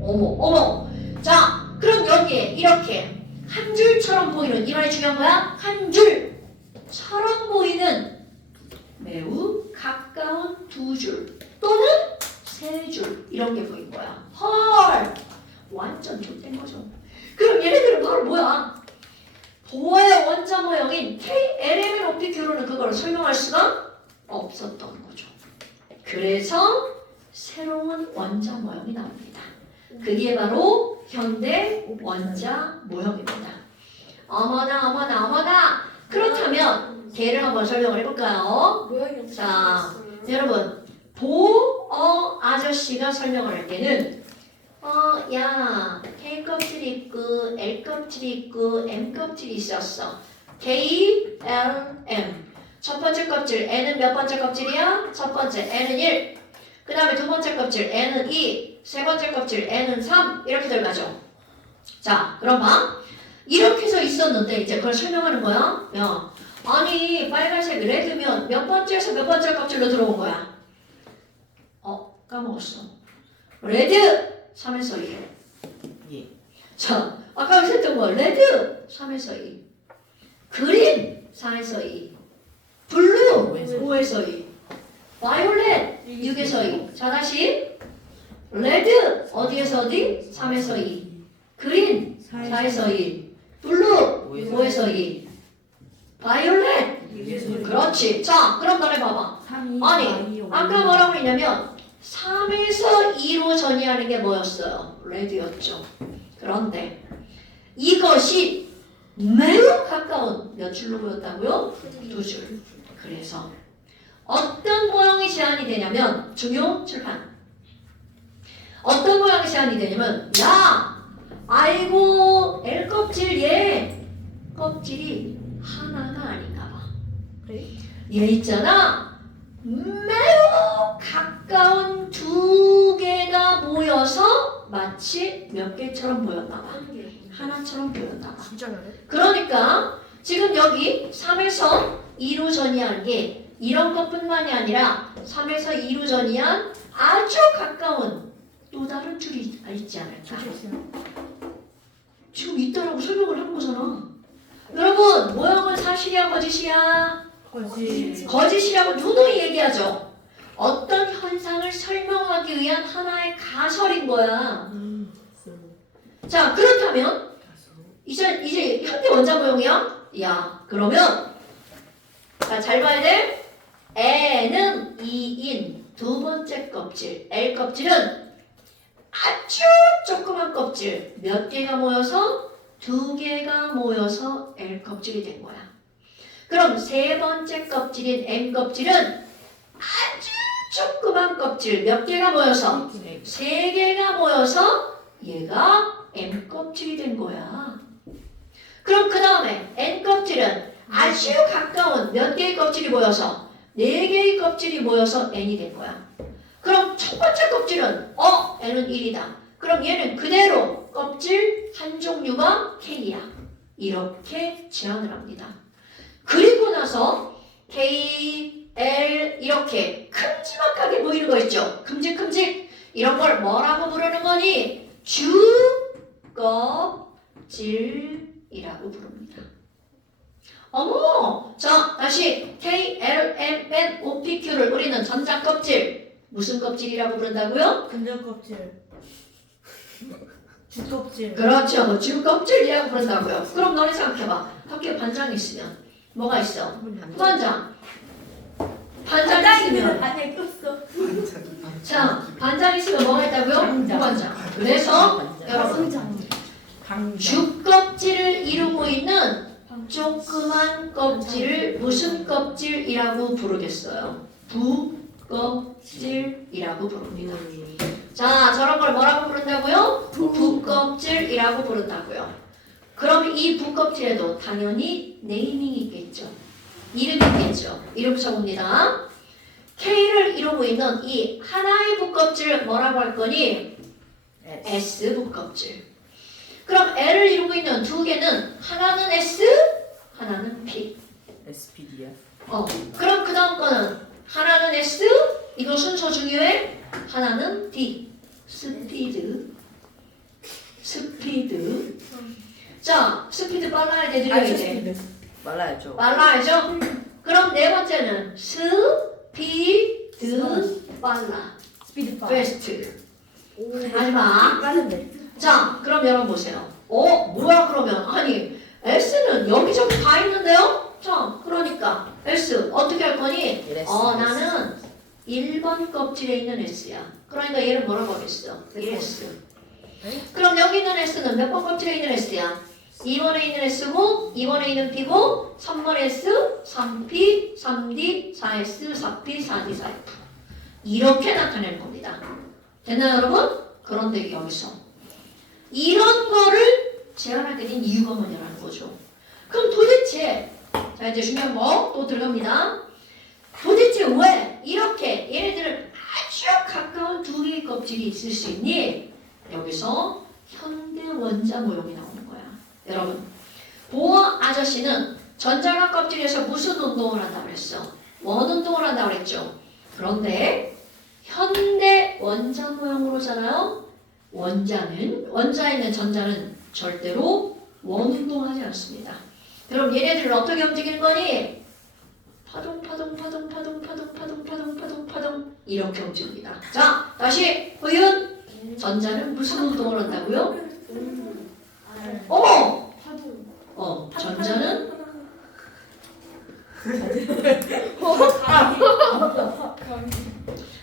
어머. 자, 그럼 여기에 이렇게 한 줄처럼 보이는 이 말이 중요한 거야. 한 줄처럼 보이는 매우 가까운 두 줄 또는 세 줄 이런 게 보인 거야. 헐, 완전 좋된 거죠. 그럼 얘네들은 바로 뭐야? 보호의 원자 모형인 KLMNOPQ로는 그걸 설명할 수가 없었던 거죠. 그래서 새로운 원자 모형이 나옵니다. 그게 바로 현대 원자 모형입니다. 어머나. 그렇다면 걔를 한번 설명을 해볼까요? 모양이 자, 여러분 보어 아저씨가 설명을 할 때는 야 K 껍질이 있고 L 껍질이 있고 M 껍질이 있었어. K, L, M. 첫 번째 껍질 N은 몇 번째 껍질이야? 첫 번째 N은 1. 그 다음에 두 번째 껍질 N은 2. 세 번째 껍질 N은 3. 이렇게 들어가죠. 자, 그럼 봐. 이렇게 해서 있었는데 이제 그걸 설명하는 거야. 야, 아니 빨간색 레드면 몇 번째에서 몇 번째 껍질로 들어온 거야? 까먹었어. 레드 3에서 2. 예. 자, 아까 했던 거 레드 3에서 2. 그린 4에서 2. 블루 5에서 2. 바이올렛 6에서 2. 자, 다시 레드 어디에서 어디? 3에서 2. 그린 4에서 2. 블루 5에서 2. 바이올렛 그렇지. 자, 그럼 너네 봐봐. 아니, 아까 뭐라고 그랬냐면 3에서 2로 전이하는 게 뭐였어요? 레드였죠. 그런데 이것이 매우 가까운 몇 줄로 보였다고요? 2줄. 그래서 어떤 모형이 제한이 되냐면 중요 출판. 어떤 모양이 제한이 되냐면 야, 아이고 L 껍질 얘 껍질이 하나가 아닌가 봐. 그래? 얘 있잖아. 매우 가까운 두 개가 모여서 마치 몇 개처럼 보였나 봐. 하나처럼 보였나 봐. 진짜 잘해. 그러니까 지금 여기 3에서 2로 전이한 게 이런 것뿐만이 아니라 3에서 2로 전이한 아주 가까운 또 다른 줄이 있지 않을까? 지금 있다라고 설명을 한 거잖아. 여러분, 모형은 사실이야 거짓이야? 거짓이라고 누누이 얘기하죠. 어떤 현상을 설명하기 위한 하나의 가설인 거야. 자, 그렇다면 이제 현대 원자 모형이야? 야, 그러면 자, 잘 봐야 돼. N은 2인 두 번째 껍질, L 껍질은 아주 조그만 껍질 몇 개가 모여서 두 개가 모여서 L 껍질이 된 거야. 그럼 세 번째 껍질인 M 껍질은 아주 조그만 껍질 몇 개가 모여서 세 개가 모여서 얘가 M 껍질이 된 거야. 그럼 그 다음에 N 껍질은 아주 가까운 몇 개의 껍질이 모여서 네 개의 껍질이 모여서 N이 된 거야. 그럼 첫 번째 껍질은 N은 1이다. 그럼 얘는 그대로 껍질 한 종류가 K야. 이렇게 제안을 합니다. 그리고 나서 K, L 이렇게 큼지막하게 보이는 거 있죠? 큼직큼직 이런 걸 뭐라고 부르는 거니? 주껍질이라고 부릅니다. 어머! 자, 다시 K, L, M, N, O, P, Q를 우리는 전자 껍질 무슨 껍질이라고 부른다고요? 근접껍질. 주껍질. 그렇죠. 주껍질이라고 부른다고요. 그럼 너네 생각해봐. 학교에 반장이 있으면 뭐가 있어? 후반장. 반장 있으면 안에 꼈어. 자, 반장 있으면 뭐가 있다고요? 후반장. 그래서 여러분 주껍질을 이루고 있는 조그만 껍질을 무슨 껍질이라고 부르겠어요? 부껍질이라고 부릅니다. 자, 저런 걸 뭐라고 부른다고요? 부껍질이라고 부른다고요. 그럼 이 부껍질에도 당연히 네이밍이 있겠죠. 이름이 있겠죠. 이름 써봅니다. K를 이루고 있는 이 하나의 북껍질을 뭐라고 할 거니? S 북껍질. 그럼 L을 이루고 있는 두 개는 하나는 S, 하나는 P. SPD야. 그럼 그 다음 거는 하나는 S, 이거 순서 중요해. 하나는 D, 스피드. 자, 스피드 빨라야 돼, 느려야 돼? 말라야죠. 빨라야죠? 그럼 네 번째는 스피드 빨라. 스피드 파. 베스트. 마지막. 빠른데. 자, 그럼 여러분 보세요. 뭐야 그러면? 아니, S는 여기저기 다 있는데요? 자, 그러니까 S 어떻게 할 거니? S. 나는 1번 껍질에 있는 S야. 그러니까 얘를 뭐라고 하겠어? S. 그럼 여기 있는 S는 몇 번 껍질에 있는 S야? 2번에 있는 S고 2번에 있는 P고 3번 S, 3P, 3D, 4S, 4P, 4D, 4F 이렇게 나타내는 겁니다. 됐나요 여러분? 그런데 여기서 이런 거를 제안하게 된 이유가 뭐냐라는 거죠. 그럼 도대체 자 이제 중요한 거 또 들어갑니다. 도대체 왜 이렇게 얘네들은 아주 가까운 두 개의 껍질이 있을 수 있니? 여기서 현대 원자 모형이 나오는 거야. 여러분, 보어 아저씨는 전자가 껍질에서 무슨 운동을 한다고 그랬어? 원 운동을 한다고 그랬죠. 그런데 현대 원자 모형으로잖아요. 원자에 있는 전자는 절대로 원 운동하지 않습니다. 그럼 얘네들을 어떻게 움직이는 거니? 파동 이렇게 움직입니다. 자, 다시 호윤. 전자는 무슨 운동을 한다고요? 어머! 전자는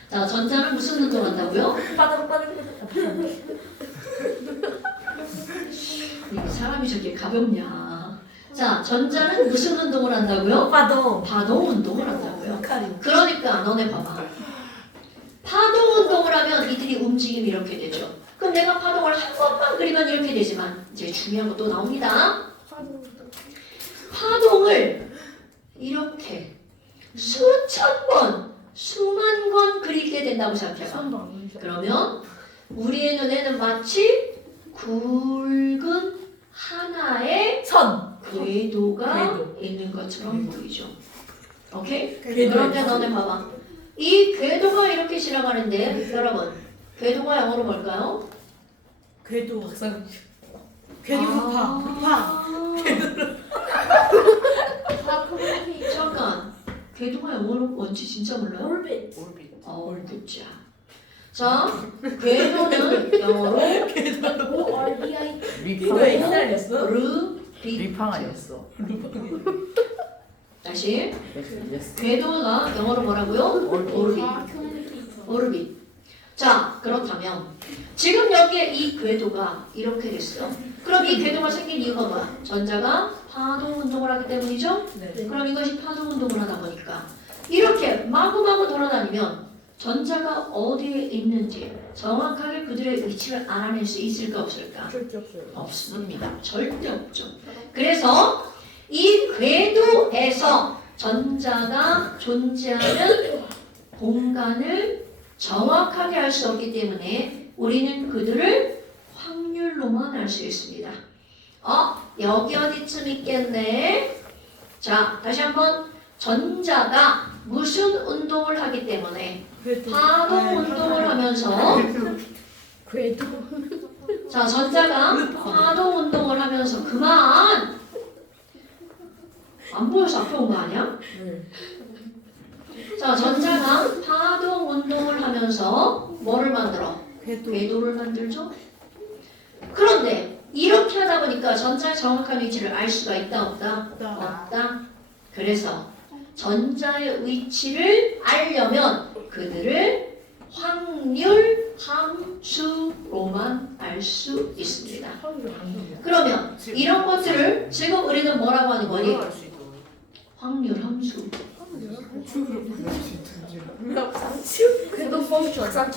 자, 전자는 무슨 운동을 한다고요? 이 사람이 저렇게 가볍냐? 자, 전자는 무슨 운동을 한다고요? 파동 운동을 한다고요. 그러니까 너네 봐봐. 파동 운동을 하면 이들이 움직임이 이렇게 되죠. 그럼 내가 파동을 한 번만 그리면 이렇게 되지만 이제 중요한 거 또 나옵니다. 파동을 이렇게 수천 번, 수만 번 그리게 된다고 생각해봐. 그러면 우리의 눈에는 마치 굵은 하나의 궤도가 있는 것처럼 보이죠. 오케이? 그런데 너네 봐봐. 이 궤도가 이렇게 지나가는데 여러분, 궤도가 영어로 뭘까요? 궤도. 궤도 흑파. 잠깐. 궤도가 영어로 뭔지 진짜 몰라요? 올빗. 굿자. 자, 궤도는 영어로 리팡 옛날이었어? 리팡 아니었어. 다시. yes. 궤도가 영어로 뭐라고요? 오르빗. 자, 그렇다면 지금 여기에 이 궤도가 이렇게 됐어. 그럼 이 궤도가 생긴 이유가 뭐야? 전자가 파동 운동을 하기 때문이죠? 네. 그럼 이것이 파동 운동을 하다 보니까 이렇게 마구마구 돌아다니면 전자가 어디에 있는지 정확하게 그들의 위치를 알아낼 수 있을까 없을까? 절대 없어요. 없습니다. 절대 없죠. 그래서 이 궤도에서 전자가 존재하는 공간을 정확하게 알 수 없기 때문에 우리는 그들을 확률로만 알 수 있습니다. 여기 어디쯤 있겠네? 자, 다시 한번 전자가 무슨 운동을 하기 때문에 파동 운동을 하면서 궤도. 자, 전자가 파동 운동을 하면서 그만 안 보여서 앞에 온 거 아니야? 자, 전자가 파동 운동을 하면서 뭐를 만들어? 궤도를 만들죠? 그런데 이렇게 하다 보니까 전자의 정확한 위치를 알 수가 있다 없다? 없다. 그래서 전자의 위치를 알려면 그들을 확률 함수로만 알 수 있습니다. 그러면 이런 것들을 지금 우리는 뭐라고 하는 거니? 확률 함수. 궤도 펑션.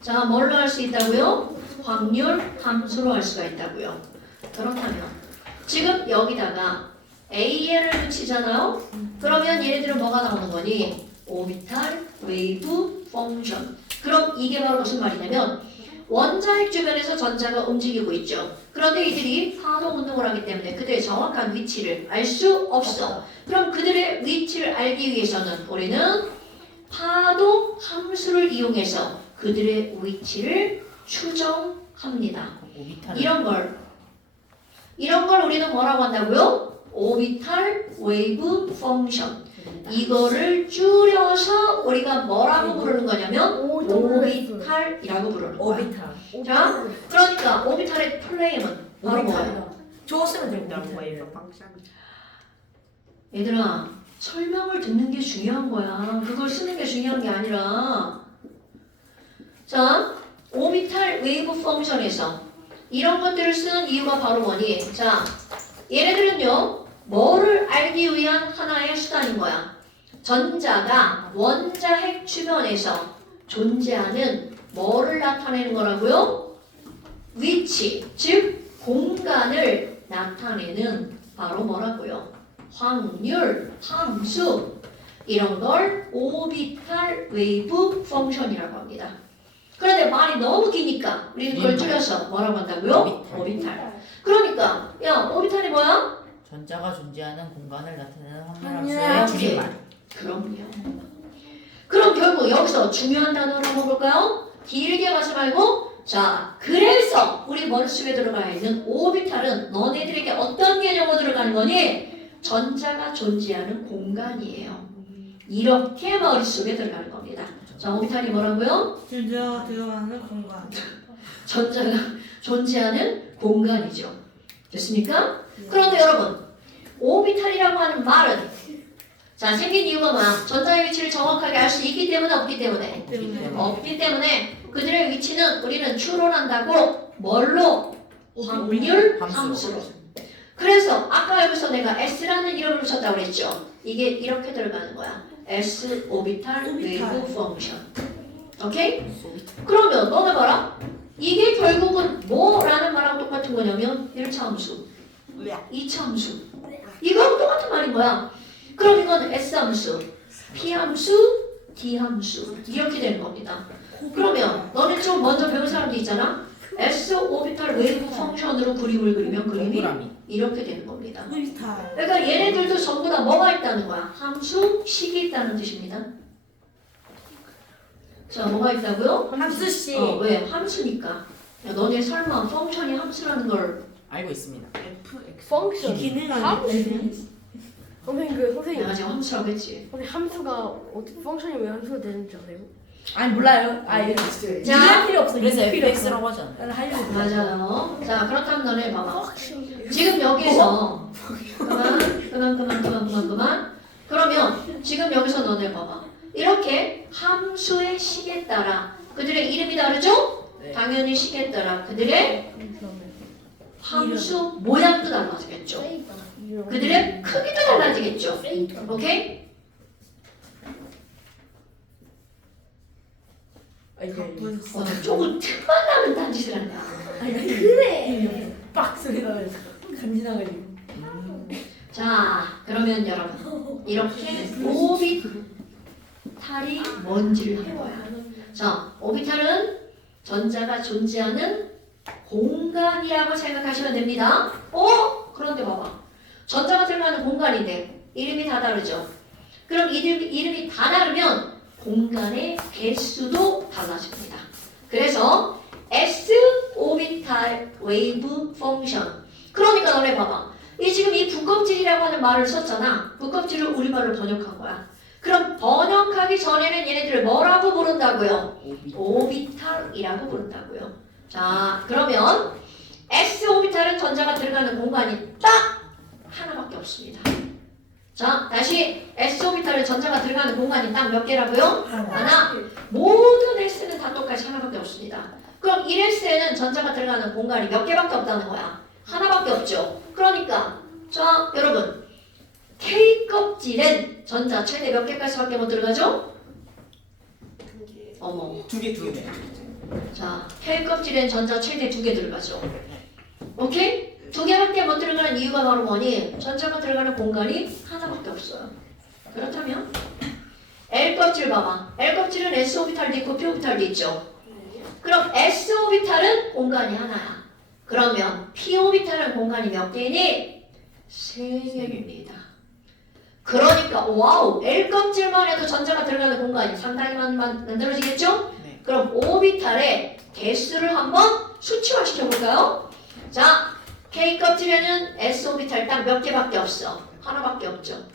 자, 뭘로 할 수 있다고요? 확률 함수로 할 수가 있다고요. 그렇다면 지금 여기다가 AL을 붙이잖아요. 그러면 얘네들은 뭐가 나오는 거니? 오비탈 웨이브 펑션. 그럼 이게 바로 무슨 말이냐면 원자핵 주변에서 전자가 움직이고 있죠. 그런데 이들이 파동 운동을 하기 때문에 그들의 정확한 위치를 알 수 없어. 그럼 그들의 위치를 알기 위해서는 우리는 파동 함수를 이용해서 그들의 위치를 추정합니다. 오비탈. 이런 걸 우리는 뭐라고 한다고요? 오비탈 웨이브 펑션. 이거를 줄여서 우리가 뭐라고 부르는 거냐면 오비탈이라고 부르는 거야. 오비탈. 자, 그러니까 오비탈의 플레임은 바로 뭐예요? 저거 쓰면 된다는 거예요. 얘들아, 설명을 듣는 게 중요한 거야. 그걸 쓰는 게 중요한 게 아니라. 자, 오비탈 웨이브 펑션에서 이런 것들을 쓰는 이유가 바로 뭐니? 자, 얘네들은요, 뭐를 알기 위한 하나의 수단인 거야. 전자가 원자핵 주변에서 존재하는 뭐를 나타내는 거라고요? 위치, 즉 공간을 나타내는 바로 뭐라고요? 확률, 함수 이런 걸 오비탈 웨이브 펑션이라고 합니다. 그런데 말이 너무 기니까 우리는 그걸 줄여서 뭐라고 한다고요? 오비탈. 그러니까 야 오비탈이 뭐야? 전자가 존재하는 공간을 나타내는 확률함수의 확률함수의 줄임말. 그럼요. 그럼 결국 여기서 중요한 단어를 한번 볼까요? 길게 가지 말고 자 그래서 우리 머릿속에 들어가 있는 오비탈은 너네들에게 어떤 개념으로 들어가는 거니? 전자가 존재하는 공간이에요. 이렇게 머릿속에 들어가는 겁니다. 자 오비탈이 뭐라고요? 전자가 들어가는 공간. 전자가 존재하는 공간이죠. 됐습니까? 그런데 여러분 오비탈이라고 하는 말은 자 생긴 이유가 뭐야? 전자의 위치를 정확하게 알 수 있기 때문에 없기 때문에? 없기 때문에 그들의 위치는 우리는 추론한다고 뭘로? 확률 함수로. 그래서 아까 여기서 내가 S라는 이름을 붙였다고 그랬죠? 이게 이렇게 들어가는 거야. S 오비탈 웨이브 펑션. 오케이? 그러면 너네 봐라. 이게 결국은 뭐라는 말하고 똑같은 거냐면 1차 함수, 2차 함수. 이거랑 똑같은 말인 거야. 그럼 이건 S 함수, P 함수, D 함수 이렇게 되는 겁니다. 그러면 너네 좀 먼저 배운 사람도 있잖아. S 오비탈 웨이브 펑션으로 그림을 그리면 그림이 동그라미. 이렇게 되는 겁니다. 오비탈. 그러니까 얘네들도 전부 다 뭐가 있다는 거야? 함수, 식이 있다는 뜻입니다. 자, 뭐가 있다고요? 함수씨. 왜? 함수니까. 야, 너네 설마 펑션이 함수라는 걸 알고 있습니다. 펑션. 기능 함수. 아니에요? 선생님 내가 지금 함수라고 했지. 선생님 함수가 어떻게 펑션이 왜 함수가 되는지 아세요? 아니 몰라요. 아예. 자, 필요 없어. 그래서 필요 없어. FX라고 하잖아. 나는 하려고. 맞아요. 자, 그렇다면 너네 봐봐. 지금 여기서 그만. 그러면 지금 여기서 너네 봐봐. 이렇게 함수의 식에 따라 그들의 이름이 다르죠? 네. 당연히 식에 따라 그들의 함수 모양도 달라지겠죠. 그들의 크기도 달라지겠죠. 오케이? 조금 틈만 나면 딴짓을 한다. 그래. 빡 소리 나면서 간지나가지고. 자, 그러면 여러분 이렇게 오비탈이 뭔지를 한 거야. 자, 오비탈은 전자가 존재하는 공간이라고 생각하시면 됩니다. 그런데 봐봐. 전자가 들어가는 공간인데 이름이 다 다르죠. 그럼 이름이 다 다르면 공간의 개수도 달라집니다. 그래서 S 오비탈 웨이브 펑션. 그러니까 너네 봐봐. 지금 이 분껍질이라고 하는 말을 썼잖아. 분껍질을 우리말로 번역한 거야. 그럼 번역하기 전에는 얘네들을 뭐라고 부른다고요? 오비탈이라고 부른다고요. 자, 그러면 S 오비탈은 전자가 들어가는 공간이 딱 하나밖에 없습니다. 자, 다시 S 오비탈은 전자가 들어가는 공간이 딱 몇 개라고요? 하나. 모든 S는 다 똑같이 하나밖에 없습니다. 그럼 1S에는 전자가 들어가는 공간이 몇 개밖에 없다는 거야? 하나밖에 없죠. 그러니까 자, 여러분 K 껍질엔 전자 최대 몇 개까지밖에 못 들어가죠? 어머. 두 개. 자, K 껍질엔 전자 최대 2개 들어가죠. 오케이? 두 개밖에 못 들어가는 이유가 바로 뭐니? 전자가 들어가는 공간이 하나밖에 없어요. 그렇다면 L 껍질 봐봐. L 껍질은 S 오비탈도 있고 P 오비탈도 있죠. 그럼 S 오비탈은 공간이 하나야. 그러면 P 오비탈은 공간이 몇 개니? 3개입니다. 그러니까 와우, L 껍질만 해도 전자가 들어가는 공간이 상당히 만들어지겠죠? 네. 그럼 오비탈의 개수를 한번 수치화시켜 볼까요? 자, K 껍질에는 S 오비탈 딱 몇 개밖에 없어. 하나밖에 없죠.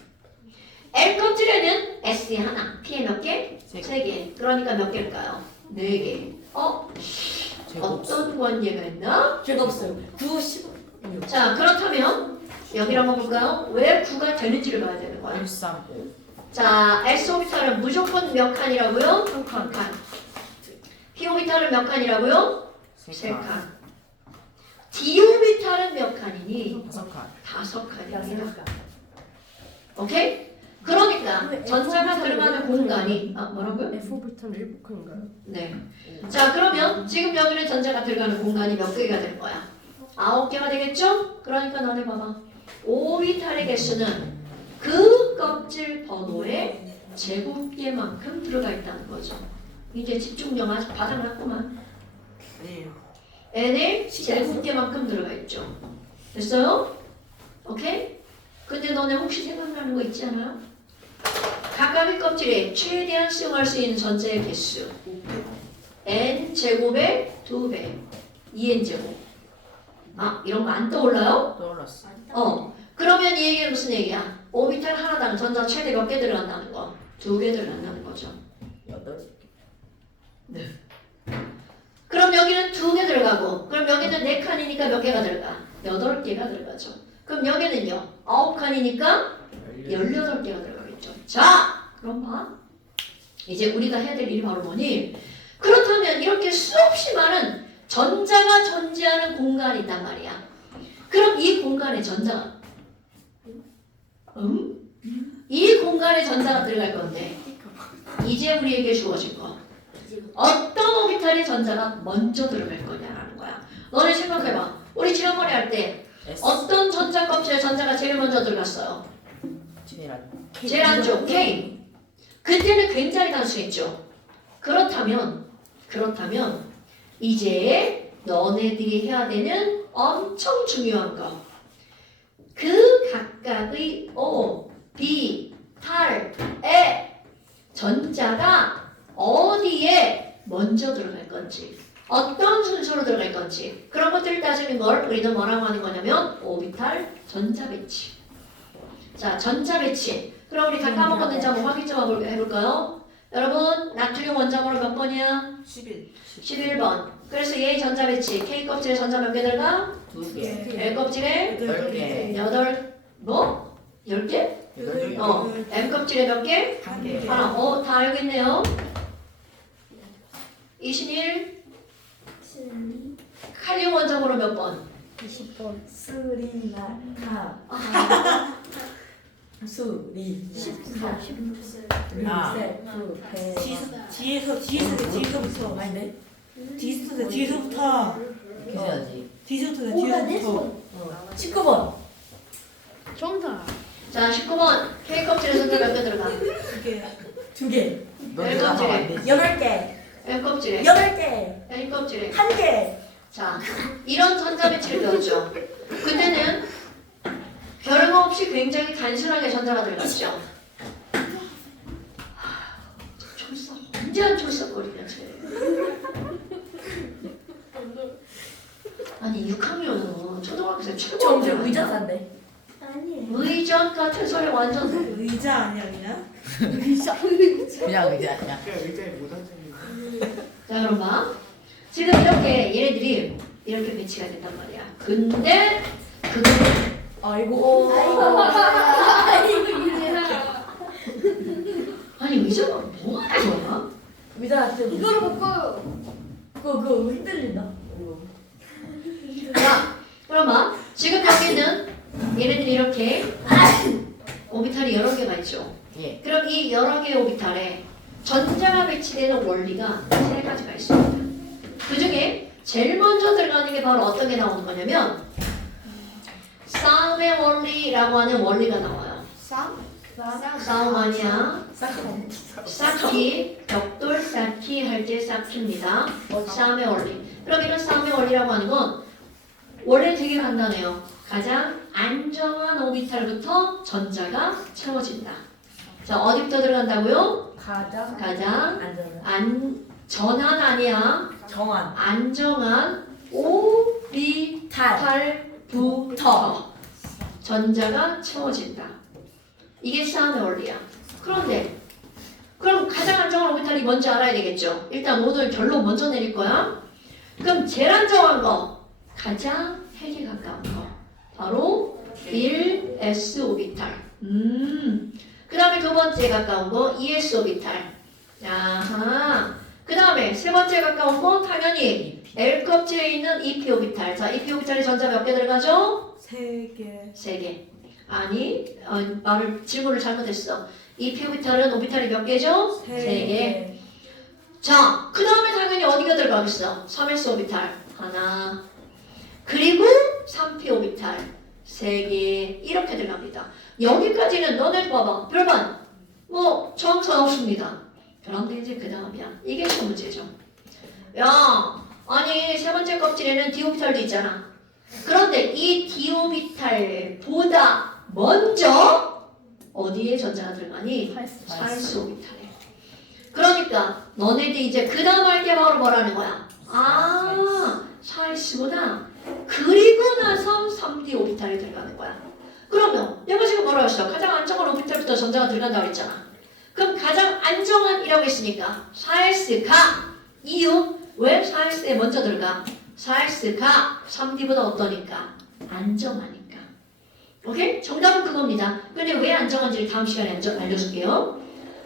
L 껍질에는 S에 하나, P에 몇 개? 세 개. 3개. 그러니까 몇 개일까요? 4개. 제곱. 어떤 관계가 있나? 제가 없어요. 9, 10. 자, 그렇다면 여기를 한번 볼까요? 왜 9가 되는지를 봐야 되는 거야. 1, 3, 5. 자, S 오비탈은 무조건 몇 칸이라고요? 한 칸. 한 칸. P 오비탈은 몇 칸이라고요? 3칸. 3칸. D 오비탈은 몇 칸이니? 5칸. 5칸입니다. 오케이? 그러니까 전자가 들어가는 공간이 뭐라고요? F 오비탈 7칸인가요? 네. 자, 그러면 지금 여기는 전자가 들어가는 공간이 몇 개가 될 거야? 9개가 되겠죠? 그러니까 너네 봐봐. 오비탈의 개수는 그 껍질 번호의 제곱개만큼 들어가 있다는 거죠. 이제 집중력 아주 바닥났구만. 아니에요. n의 제곱개만큼 들어가 있죠. 됐어요? 오케이? 근데 너네 혹시 생각나는 거 있지 않아요? 각각의 껍질에 최대한 수용할 수 있는 전자의 개수 n 제곱의 2배 2n 제곱. 이런 거 안 떠올라요? 떠올랐어. 그러면 이 얘기는 무슨 얘기야? 오비탈 하나당 전자 최대 몇 개 들어간다는 거? 2개 들어간다는 거죠. 8개. 그럼 여기는 2개 들어가고, 그럼 여기는 4칸이니까 몇 개가 들어가? 8개가 들어가죠. 그럼 여기는요? 9칸이니까 18개가 들어가겠죠. 자, 그럼 봐. 이제 우리가 해야 될 일이 바로 뭐니? 그렇다면 이렇게 수없이 많은 전자가 존재하는 공간이 있단 말이야. 그럼 이 공간에 전자가 이 공간에 전자가 들어갈 건데 이제 우리에게 주어진 거 어떤 오비탈의 전자가 먼저 들어갈 거냐라는 거야. 너네 생각해봐. 우리 지난번에 할 때 S. 어떤 전자 껍질에 전자가 제일 먼저 들어갔어요? 제일 안쪽 K. 그때는 굉장히 단순했죠. 그렇다면 이제 너네들이 해야 되는 엄청 중요한 거. 그 각각의 O, B, 탈에 전자가 어디에 먼저 들어갈 건지, 어떤 순서로 들어갈 건지 그런 것들을 따지는 걸 우리는 뭐라고 하는 거냐면 오비탈 전자 배치. 자, 전자 배치. 그럼 우리 다 까먹었는지 한번 확인 좀 해볼까요? 여러분, 나트륨 원자번호 몇 번이야? 11. 11번. 그래서 얘 전자 배치. K 껍질에 전자 몇 개 들어가? 2개. L 껍질에 10개. 10개? 8개. M 껍질에 몇 개? 1개. 하나. 다 알고 있네요. 21. 칼륨 원자번호 몇 번? 20번. 수리나 수리. 19번. 아. 9, 100. 뒤에서부터 아닌데? 뒤에서부터 이렇게 해야지. 뒤에서부터 19번. 정답. 자, 19번. K 껍질에 전자 몇 개 들어가? 이게 2개. 너 내가 하면 안 되지. 8개. M 껍질에 8개. L 껍질에 1개. 자, 이런 전자 배치를 배웠죠. 그때는 결과 없이 굉장히 단순하게 전자가 들어갔죠. 촐싹, 언제 안 촐싹거리냐, 쟤. 아니, 6학년은 초등학생 최고. 점점 의자산데. 의전 같은 소리 완전. 의자 아니야 그냥? 그냥 의자 아니야. 그냥 의자에 못 앉으니까. 자, 그럼 봐. 지금 이렇게 얘네들이 이렇게 배치가 된단 말이야. 근데 그거는 아이고. 아니 의자가 뭐 하는 거야? 의자한테 이거를 바꿔요. 그거 흔들린다. 자, 그럼 봐. 지금 여기는 얘네들이 이렇게 오비탈이 여러 개가 있죠. 예. 그럼 이 여러 개의 오비탈에 전자가 배치되는 원리가 3가지가 있습니다. 그 중에 제일 먼저 들어가는 게 바로 어떤 게 나오는 거냐면 싸움의 원리라고 하는 원리가 나와요. 싸움 아니야. 쌓기, 벽돌 쌓기 할 때 쌓기입니다. 싸움의 원리. 그럼 이런 싸움의 원리라고 하는 건 원래 되게 간단해요. 가장 안정한 오비탈부터 전자가 채워진다. 자, 어디부터 들어간다고요? 가장 가장 안전한 전환 아니야. 정한 안정한 오비탈부터 전자가 채워진다. 이게 싸움의 원리야. 그런데 그럼 가장 안정한 오비탈이 뭔지 알아야 되겠죠. 일단 오늘 결론 먼저 내릴 거야. 그럼 제일 안정한 거 가장 핵에 가까운 거 바로 1s 오비탈. 그 다음에 두 번째 가까운 거 2s 오비탈. 아하. 그 다음에 세 번째 가까운 거 당연히 L 껍질에 있는 2p 오비탈. 자, 2p 오비탈에 전자 몇 개 들어가죠? 3개. 3개. 아니, 질문을 잘못했어. 2p 오비탈은 오비탈이 몇 개죠? 3개. 자, 그 다음에 당연히 어디가 들어가겠어? 3s 오비탈 하나. 그리고 3p 오비탈 3개. 이렇게 들어갑니다. 여기까지는 너네 봐봐. 별반 뭐 정선 없습니다. 그런데 이제 그 다음이야. 이게 첫 문제죠. 야, 아니 세 번째 껍질에는 d 오비탈도 있잖아. 그런데 이 d 오비탈보다 먼저 어디에 전자가 들어가니? 살수 오비탈에. 그러니까 너네들이 이제 그 다음 할 게 바로 뭐라는 거야? 아, 살수보다 그리고 나서 3d 오비탈에 들어가는 거야. 그러면 내가 지금 뭐라고 했어? 가장 안정한 오비탈부터 전자가 들어간다고 했잖아. 그럼 가장 안정한이라고 했으니까 4s가 이유 왜 4s에 먼저 들어가? 4s가 3d보다 어떠니까? 안정하니까. 오케이? 정답은 그겁니다. 근데 왜 안정한지를 다음 시간에 알려줄게요.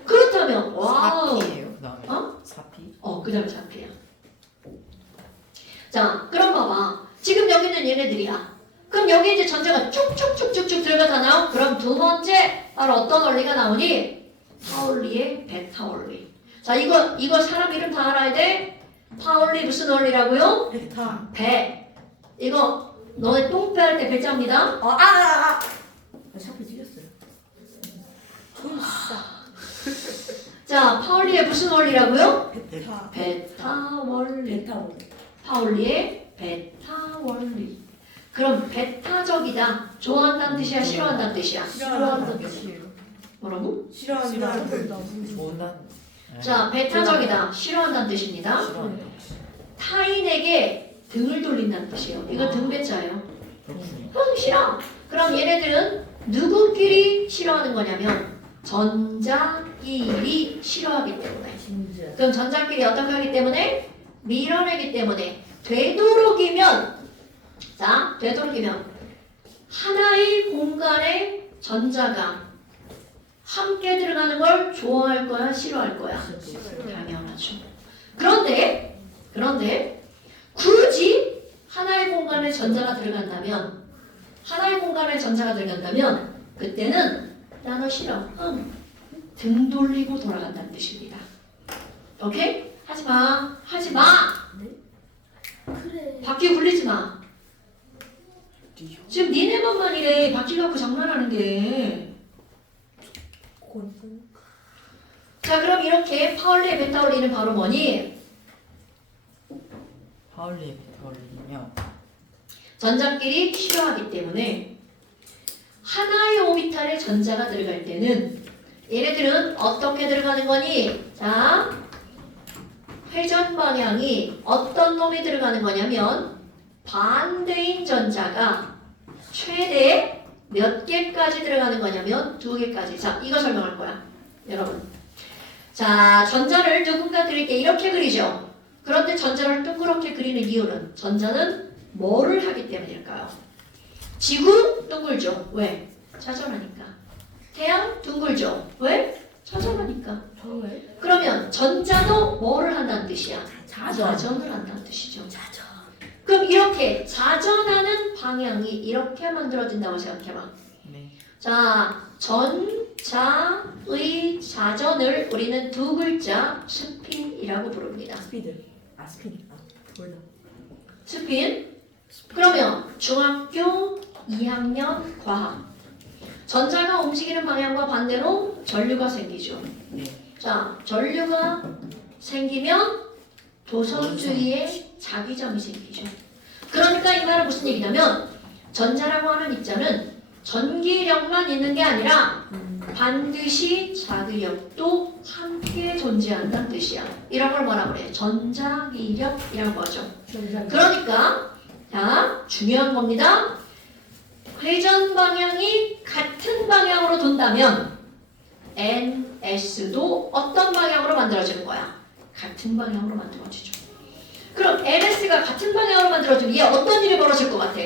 그렇다면 와우. 4P예요 그 다음에 어? 4P 그 다음에 4P야. 자, 그럼 봐봐. 지금 여기는 얘네들이야. 그럼 여기 이제 전자가 쭉쭉쭉쭉쭉 들어가잖아요. 그럼 두 번째 바로 어떤 원리가 나오니? 파울리의 베타 원리. 자, 이거 사람 이름 다 알아야 돼. 파울리 무슨 원리라고요? 베타. 배. 이거 너네 똥배 할 때 배자입니다. 샤프 찢었어요. 자, 파울리의 무슨 원리라고요? 베타. 베타 원리. 베타 원리. 파울리의 베타 원리. 그럼 베타적이다. 좋아한다는 뜻이야, 싫어한다는 뜻이야? 싫어한다는 뜻이에요. 뭐라고? 싫어한다. 좋은다는 자, 베타적이다. 싫어한다는 뜻입니다. 싫어한다. 타인에게 등을 돌린다는 뜻이에요. 이거 등배자예요. 그렇군요. 싫어. 그럼 얘네들은 누구끼리 싫어하는 거냐면 전자끼리 싫어하기 때문에. 진짜. 그럼 전자끼리 어떻게 하기 때문에? 밀어내기 때문에. 되도록이면 하나의 공간에 전자가 함께 들어가는 걸 좋아할 거야, 싫어할 거야? 당연하죠. 그런데 굳이 하나의 공간에 전자가 들어간다면 그때는 나너 싫어. 등 돌리고 돌아간다는 뜻입니다. 오케이? 하지 마. 그래. 바퀴 굴리지 마. 지금 니네만만 이래. 바퀴 갖고 장난하는 게. 자, 그럼 이렇게 파울리의 베타 원리는 바로 뭐니? 파울리의 베타 원리면 전자끼리 싫어하기 때문에 하나의 오비탈에 전자가 들어갈 때는 얘네들은 어떻게 들어가는 거니? 자, 회전 방향이 어떤 놈이 들어가는 거냐면 반대인 전자가 최대 몇 개까지 들어가는 거냐면 2개까지. 자, 이거 설명할 거야, 여러분. 자, 전자를 누군가 그릴 때 이렇게 그리죠. 그런데 전자를 동그랗게 그리는 이유는 전자는 뭐를 하기 때문일까요? 지구 둥글죠. 왜? 자전하니까. 태양 둥글죠. 왜? 자전하니까. 그러면 전자도 뭐를 한다는 뜻이야? 자전을 한다는 뜻이죠. 그럼 이렇게 자전하는 방향이 이렇게 만들어진다고 생각해봐. 네. 자, 전자의 자전을 우리는 두 글자 스핀이라고 부릅니다. 스피드. 스피드. 몰라. 스핀. 그러면 중학교 2학년 과학. 전자가 움직이는 방향과 반대로 전류가 생기죠. 네. 자, 전류가 생기면 도선주의에 자기장이 생기죠. 그러니까 이 말은 무슨 얘기냐면 전자라고 하는 입자는 전기력만 있는 게 아니라 반드시 자기력도 함께 존재한다는 뜻이야. 이런 걸 뭐라 그래? 전자기력이라고 하죠. 그러니까 자, 중요한 겁니다. 회전 방향이 같은 방향으로 돈다면 NS도 어떤 방향으로 만들어지는 거야? 같은 방향으로 만들어지죠. 그럼 NS가 같은 방향으로 만들어지면 얘 어떤 일이 벌어질 것 같아?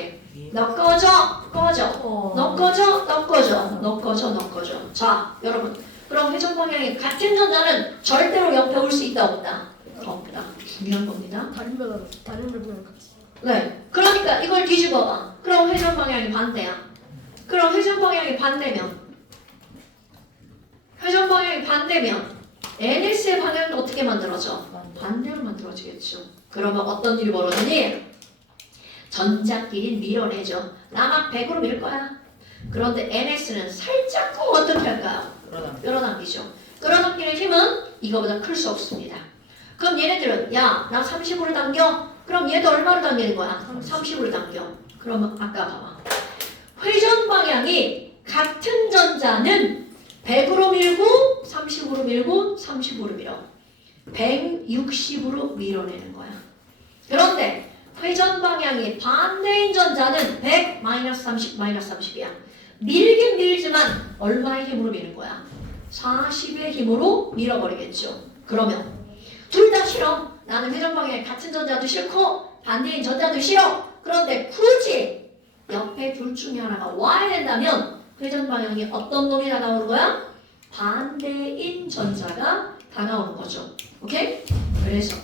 너 꺼져, 꺼져, 너 꺼져, 너 꺼져, 너 꺼져, 너 꺼져. 자, 여러분, 그럼 회전 방향이 같은 전자는 절대로 옆에 올 수 있다, 없다? 없다. 중요한 겁니다. 다른 별이랑 같이. 네. 그러니까 이걸 뒤집어봐. 그럼 회전 방향이 반대야. 그럼 회전 방향이 반대면 NS의 방향은 어떻게 만들어져? 반대로 만들어지겠죠. 그러면 어떤 일이 벌어지니? 전자끼리 밀어내죠. 나만 100으로 밀 거야. 그런데 NS는 살짝쿵 어떻게 할까요? 끌어당기죠. 끌어당기는 힘은 이거보다 클 수 없습니다. 그럼 얘네들은 야, 나 30으로 당겨. 그럼 얘도 얼마로 당기는 거야? 30으로 당겨. 그러면 아까 봐봐. 회전 방향이 같은 전자는 100으로 밀고 30으로 밀고 30으로 밀어. 160으로 밀어내는 거야. 그런데 회전 방향이 반대인 전자는 100 30 30이야. 밀긴 밀지만 얼마의 힘으로 미는 거야? 40의 힘으로 밀어버리겠죠. 그러면 둘 다 싫어. 나는 회전 방향이 같은 전자도 싫고 반대인 전자도 싫어. 그런데 굳이 옆에 둘 중에 하나가 와야 된다면 회전 방향이 어떤 놈이 다가오는 거야? 반대인 전자가 다가오는 거죠. 오케이? 그래서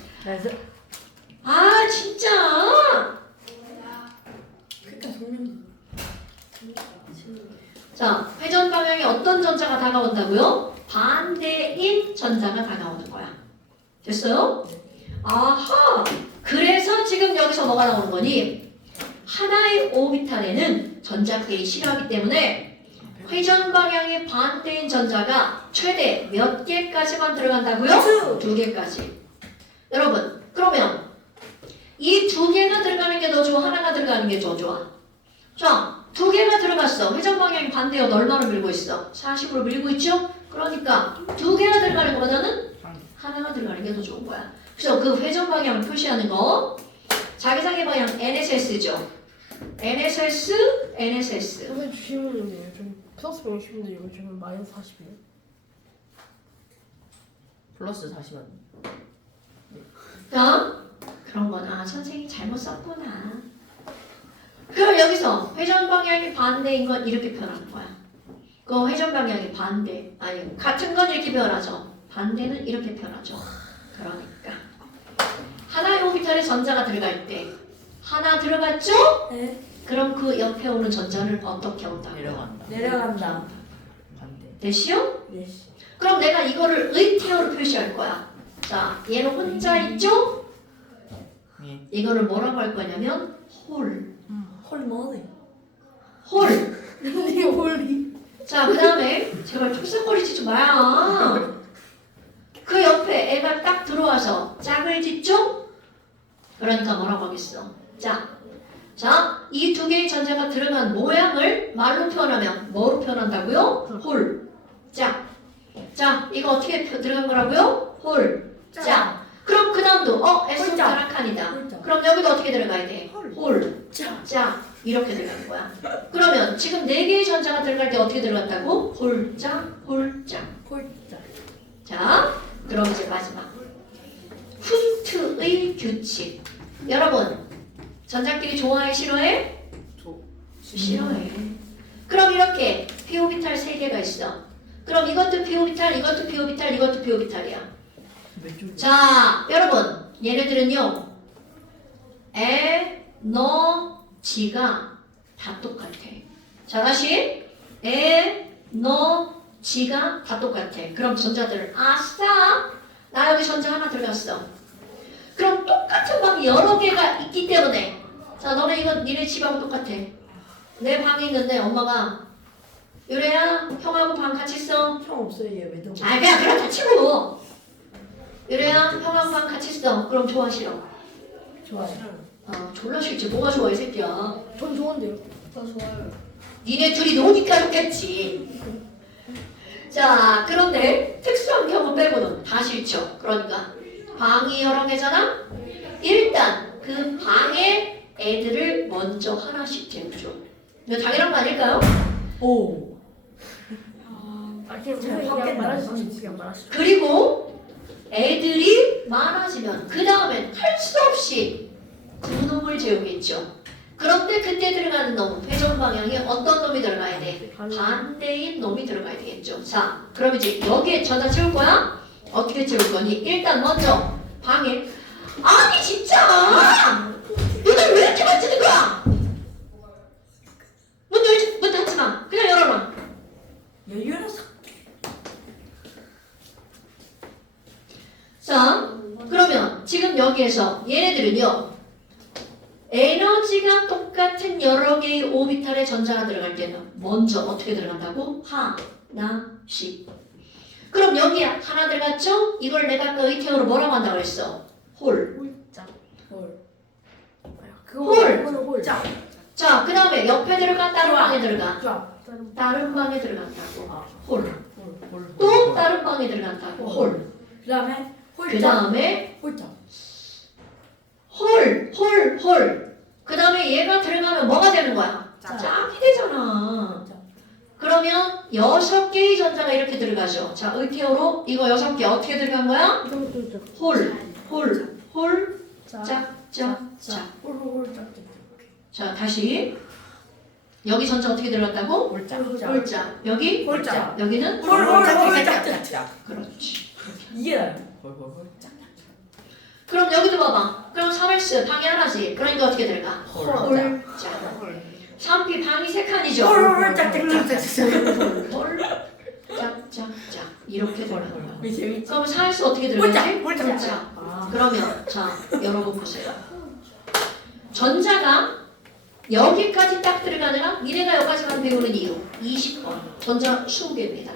아 진짜 그러니까 정면. 자, 회전 방향에 어떤 전자가 다가온다고요? 반대인 전자가 다가오는 거야. 됐어요? 아하! 그래서 지금 여기서 뭐가 나오는 거니? 하나의 오비탈에는 전자끼리 싫어하기 때문에 회전 방향의 반대인 전자가 최대 몇 개까지만 들어간다고요? 2개까지. 여러분, 그러면 이 2개가 들어가는 게 더 좋아? 하나가 들어가는 게 더 좋아? 자, 2개가 들어갔어. 회전 방향이 반대여. 너 얼마로 밀고 있어? 40으로 밀고 있죠? 그러니까 2개가 들어가는 것보다는 하나가 들어가는 게 더 좋은 거야. 그래서 그 회전 방향을 표시하는 거 자기장의 방향 NSS죠. NSS, NSS. 선생님 주시면 좀 플러스 160인데 이거 지금 마이너스 40이에요. 플러스 40원. 자, 그런 거나 선생님이 잘못 썼구나. 그럼 여기서 회전 방향이 반대인 건 이렇게 표현하는 거야. 그 회전 방향이 반대, 아니 같은 건 이렇게 표현하죠. 반대는 이렇게 표현하죠. 그러니까 하나의 오비탈에 전자가 들어갈 때 하나 들어갔죠? 네. 그럼 그 옆에 오는 전자는 어떻게 온다고? 내려간다. 내려간다. 반대. 됐시요? 네. 그럼 내가 이거를 의태어로 표시할 거야. 자, 얘는 혼자 있죠? 예. 이거를 뭐라고 할 거냐면 홀. 헐 뭐네. 홀. 근데 홀리. 자, 그 다음에 제발 촉삭거리지 좀 마요. 그 옆에 애가 딱 들어와서 짝을 짓죠? 그러니까 뭐라고 하겠어? 짝. 자, 이 2개의 전자가 들어간 모양을 말로 표현하면 뭐로 표현한다고요? 홀. 짝. 자, 이거 어떻게 들어간 거라고요? 홀. 짝. 그럼 그 다음도 S는 홀짝. 타락한이다. 홀짝. 그럼 여기도 어떻게 들어가야 돼? 홀. 홀. 짝. 이렇게 들어가는 거야. 그러면 지금 4개의 전자가 들어갈 때 어떻게 들어갔다고? 홀짝, 홀짝. 홀짝. 자, 그럼 이제 마지막. 훈트의 규칙. 여러분, 전자끼리 좋아해, 싫어해? 싫어해. 그럼 이렇게 피오비탈 3개가 있어. 그럼 이것도 피오비탈, 이것도 피오비탈, 이것도 피오비탈이야. 자, 여러분, 얘네들은요, 에너지가 다 똑같아. 자, 다시. 에너지가 다 똑같아. 그럼 전자들은, 아싸! 나 여기 전자 하나 들어갔어. 그럼 똑같은 방이 여러 개가 있기 때문에, 자, 너네 이거 니네 집하고 똑같아. 내 방에 있는데 엄마가 유래야 형하고 방 같이 써. 형 없어요 얘 왜도. 아 그냥 그렇다 치고. 유래야 형하고 방 같이 써. 그럼 좋아 싫어? 좋아요. 졸라 싫지. 뭐가 좋아 이 새끼야. 전 좋은데요. 더 좋아요. 니네 둘이 노니까 좋겠지. 자, 그런데 특수한 경우 빼고는 다 싫죠. 그러니까 방이 여러 개잖아. 일단 그 방에 애들을 먼저 하나씩 재우죠. 이거 당연한 거 아닐까요? 오. 그냥 말하시죠. 그냥 말하시죠. 그리고 애들이 많아지면 그 다음엔 할 수 없이 두 놈을 재우겠죠. 그런데 그때 들어가는 놈, 회전 방향이 어떤 놈이 들어가야 돼? 반대인 놈이 들어가야 되겠죠. 자, 그럼 이제 여기에 전자 채울 거야? 어떻게 채울 거니? 일단 먼저 방에 아니 진짜! 너들 왜 이렇게 만지는 거야? 문 닫지 마. 그냥 열어놔. 열려서 자, 그러면 지금 여기에서 얘네들은요. 에너지가 똑같은 여러 개의 오비탈의 전자가 들어갈 때는 먼저 어떻게 들어간다고? 하나씩. 그럼 여기에 하나 들어갔죠? 이걸 내가 아까 의태어로 뭐라고 한다고 했어? 홀. 홀짝. 홀. 홀. 홀. 짝. 자, 그 다음에 옆에 들어가 다른 방에 들어가. 쫙. 다른 방에 들어간다고. 홀. 또 다른 방에 들어간다고. 홀. 그다음에 그 홀짝. 다음에 홀짝. 홀. 그 다음에 얘가 들어가면 뭐가 되는 거야? 짝이 되잖아. 그러면 6개의 전자가 이렇게 들어가죠. 자, 의태어로 이거 6개 어떻게 들어간 거야? 홀, 짝. 홀짝. 자, 다시. 여기 전자 어떻게 들어갔다고? 홀짝. 홀짝. 여기? 홀짝. 여기는? 홀짝. 그렇지. 이게 나요. 홀홀홀짝. 그럼 여기도 봐봐. 그럼 3S 방이 하나지. 그러니까 어떻게 들어가? 홀짝. 3P 방이 3칸이죠. 짝짝짝 이렇게 되는 거야. 왜 재밌지? 그럼 4S 어떻게 들어가지? 홀짝. 그러면 자 여러분 보세요. 전자가 여기까지 딱 들어가느라 니네가 여기까지만 배우는 이유 20번 전자 20개입니다.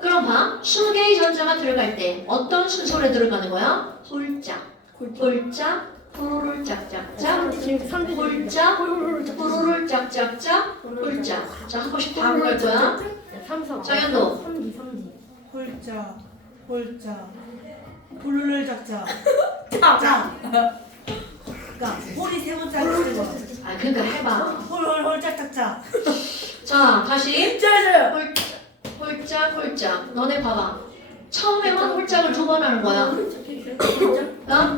그럼 봐 20개의 전자가 들어갈 때 어떤 순서로 들어가는 거야? 홀짝 후루룩 짝짝짝 홀짝 후루룩 짝짝짝 홀짝. 자 한 번씩 다 구할 거야. 정현도 홀짝. 홀룰 짝짝. 짝. 그러니까 홀이 세 번째 쓰는 거. 아 그러니까 해봐. 홀 짝짝짝. 자 다시 짜자. 홀짝 너네 봐봐. 처음에만 홀짝을 2번 하는 거야.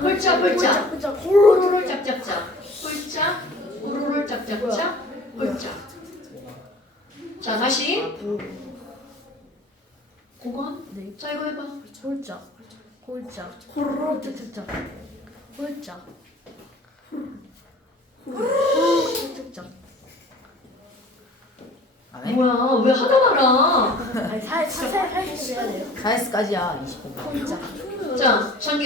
홀짝 후루룩 짝짝짝 홀짝 후루룩 짝짝짝 홀짝. 자 다시 5번. 자 이거 해봐. 홀짝. 호로록 짝짝짝. 홀짝. 호로록 짝짝짝. 안 해? 뭐야 왜 하다 말아. 아니 살살 해야 돼요. 4S까지야 25분. 홀짝. 자 창규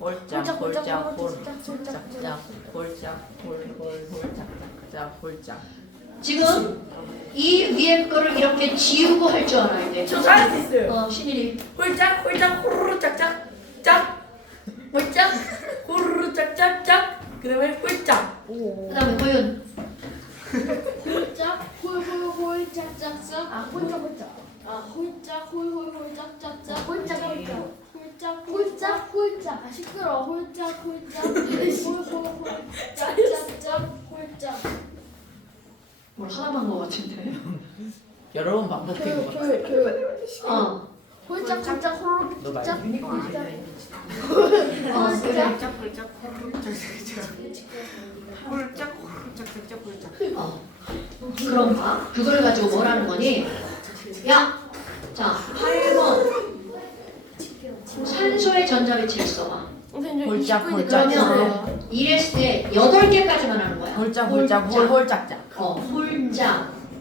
홀짝 홀짝 홀짝짝 홀짝 홀짝짝 홀짝. 지금 이 위에 거를 이렇게 지우고 할 줄 알아야 돼. 저 잘할 수 있어요. 신일이 홀짝 호로록 짝짝 짝. 홀짝 호로록 짝짝 짝. 그다음에 홀짝. 그다음에 고윤 홀짝 홀홀홀 짝짝짝. 아 홀짝. 홀짝 홀홀홀 짝짝짝. 홀짝. 홀짝. 아 시끄러. 홀짝 홀홀홀 짝짝짝 홀짝. 뭘 하나만 한거 같은데. 여러 번 반복된 거 같아. 홀짝 호로록 너 짝. 말고. 그래. 그럼 봐. 그걸 가지고 뭘 하는 거니? 야, 자 8번 산소의 전자배치를 써봐. 홀짝 그러면 이랬을 때 8개까지만 하는 거야. 홀짝 홀짝짝.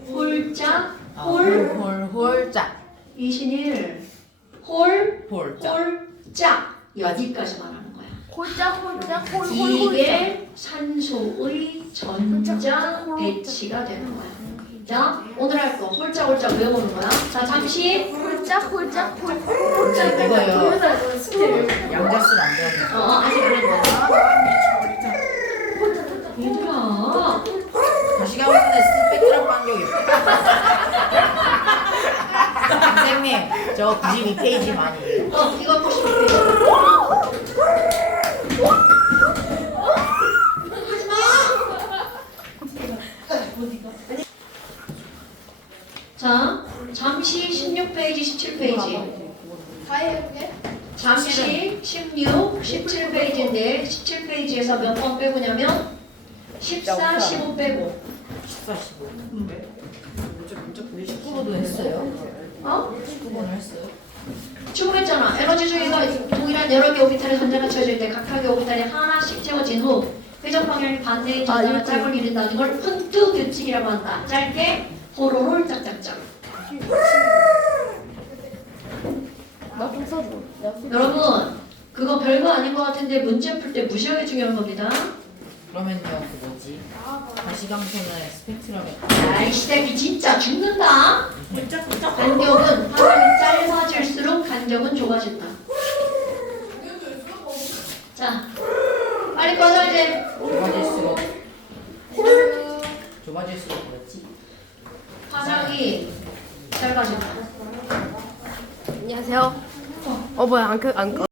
홀짝 홀홀홀짝. 이신일 홀짝. 홀짝 여기까지만 하는 거야. 홀짝 이게 산소의 전자 배치가 되는 거야. 자, 오늘 할 거 홀짝홀짝 외워보는 거야. 자, 잠시 홀짝 이거요. 양자수는 안 배웠는데. 아직 그런 거야. 얘들아, 다시 가보는데 스펙트럼 반경이. 선생님, 저 92페이지 많이. 이거 92페이지. 자, 잠시 16페이지, 17페이지. 잠시 16, 17페이지인데 17페이지에서 몇 번 빼고냐면 14, 15 빼고. 14, 15. 문자 보내십시오. 19번도 했어요. 19번 했어요. 추구했잖아. 에너지 중에서 동일한 여러 개 오비탈의 전자가 채워질 때 각각의 오비탈이 하나씩 채워진 후 회전 방향이 반대인 전자가 짝을 이룬다는 걸 훈트 규칙이라고 한다. 짧게 호로롤 짝짝짝. 나좀 써줘. 여러분, 그거 별거 아닌 것 같은데 문제 풀 때 무시하게 중요한 겁니다. 그러면요, 그 뭐지? 가시광선의 스펙트럼에. 아이 시대기 진짜 죽는다. 홀짝홀짝. 간격은 방향이 짧아질수록 간격은 좁아진다. 자, 빨리 꺼져 이제. 좁아질수록 그렇지. 화장이 짧아진다. 안녕하세요. 뭐야 안 꺼.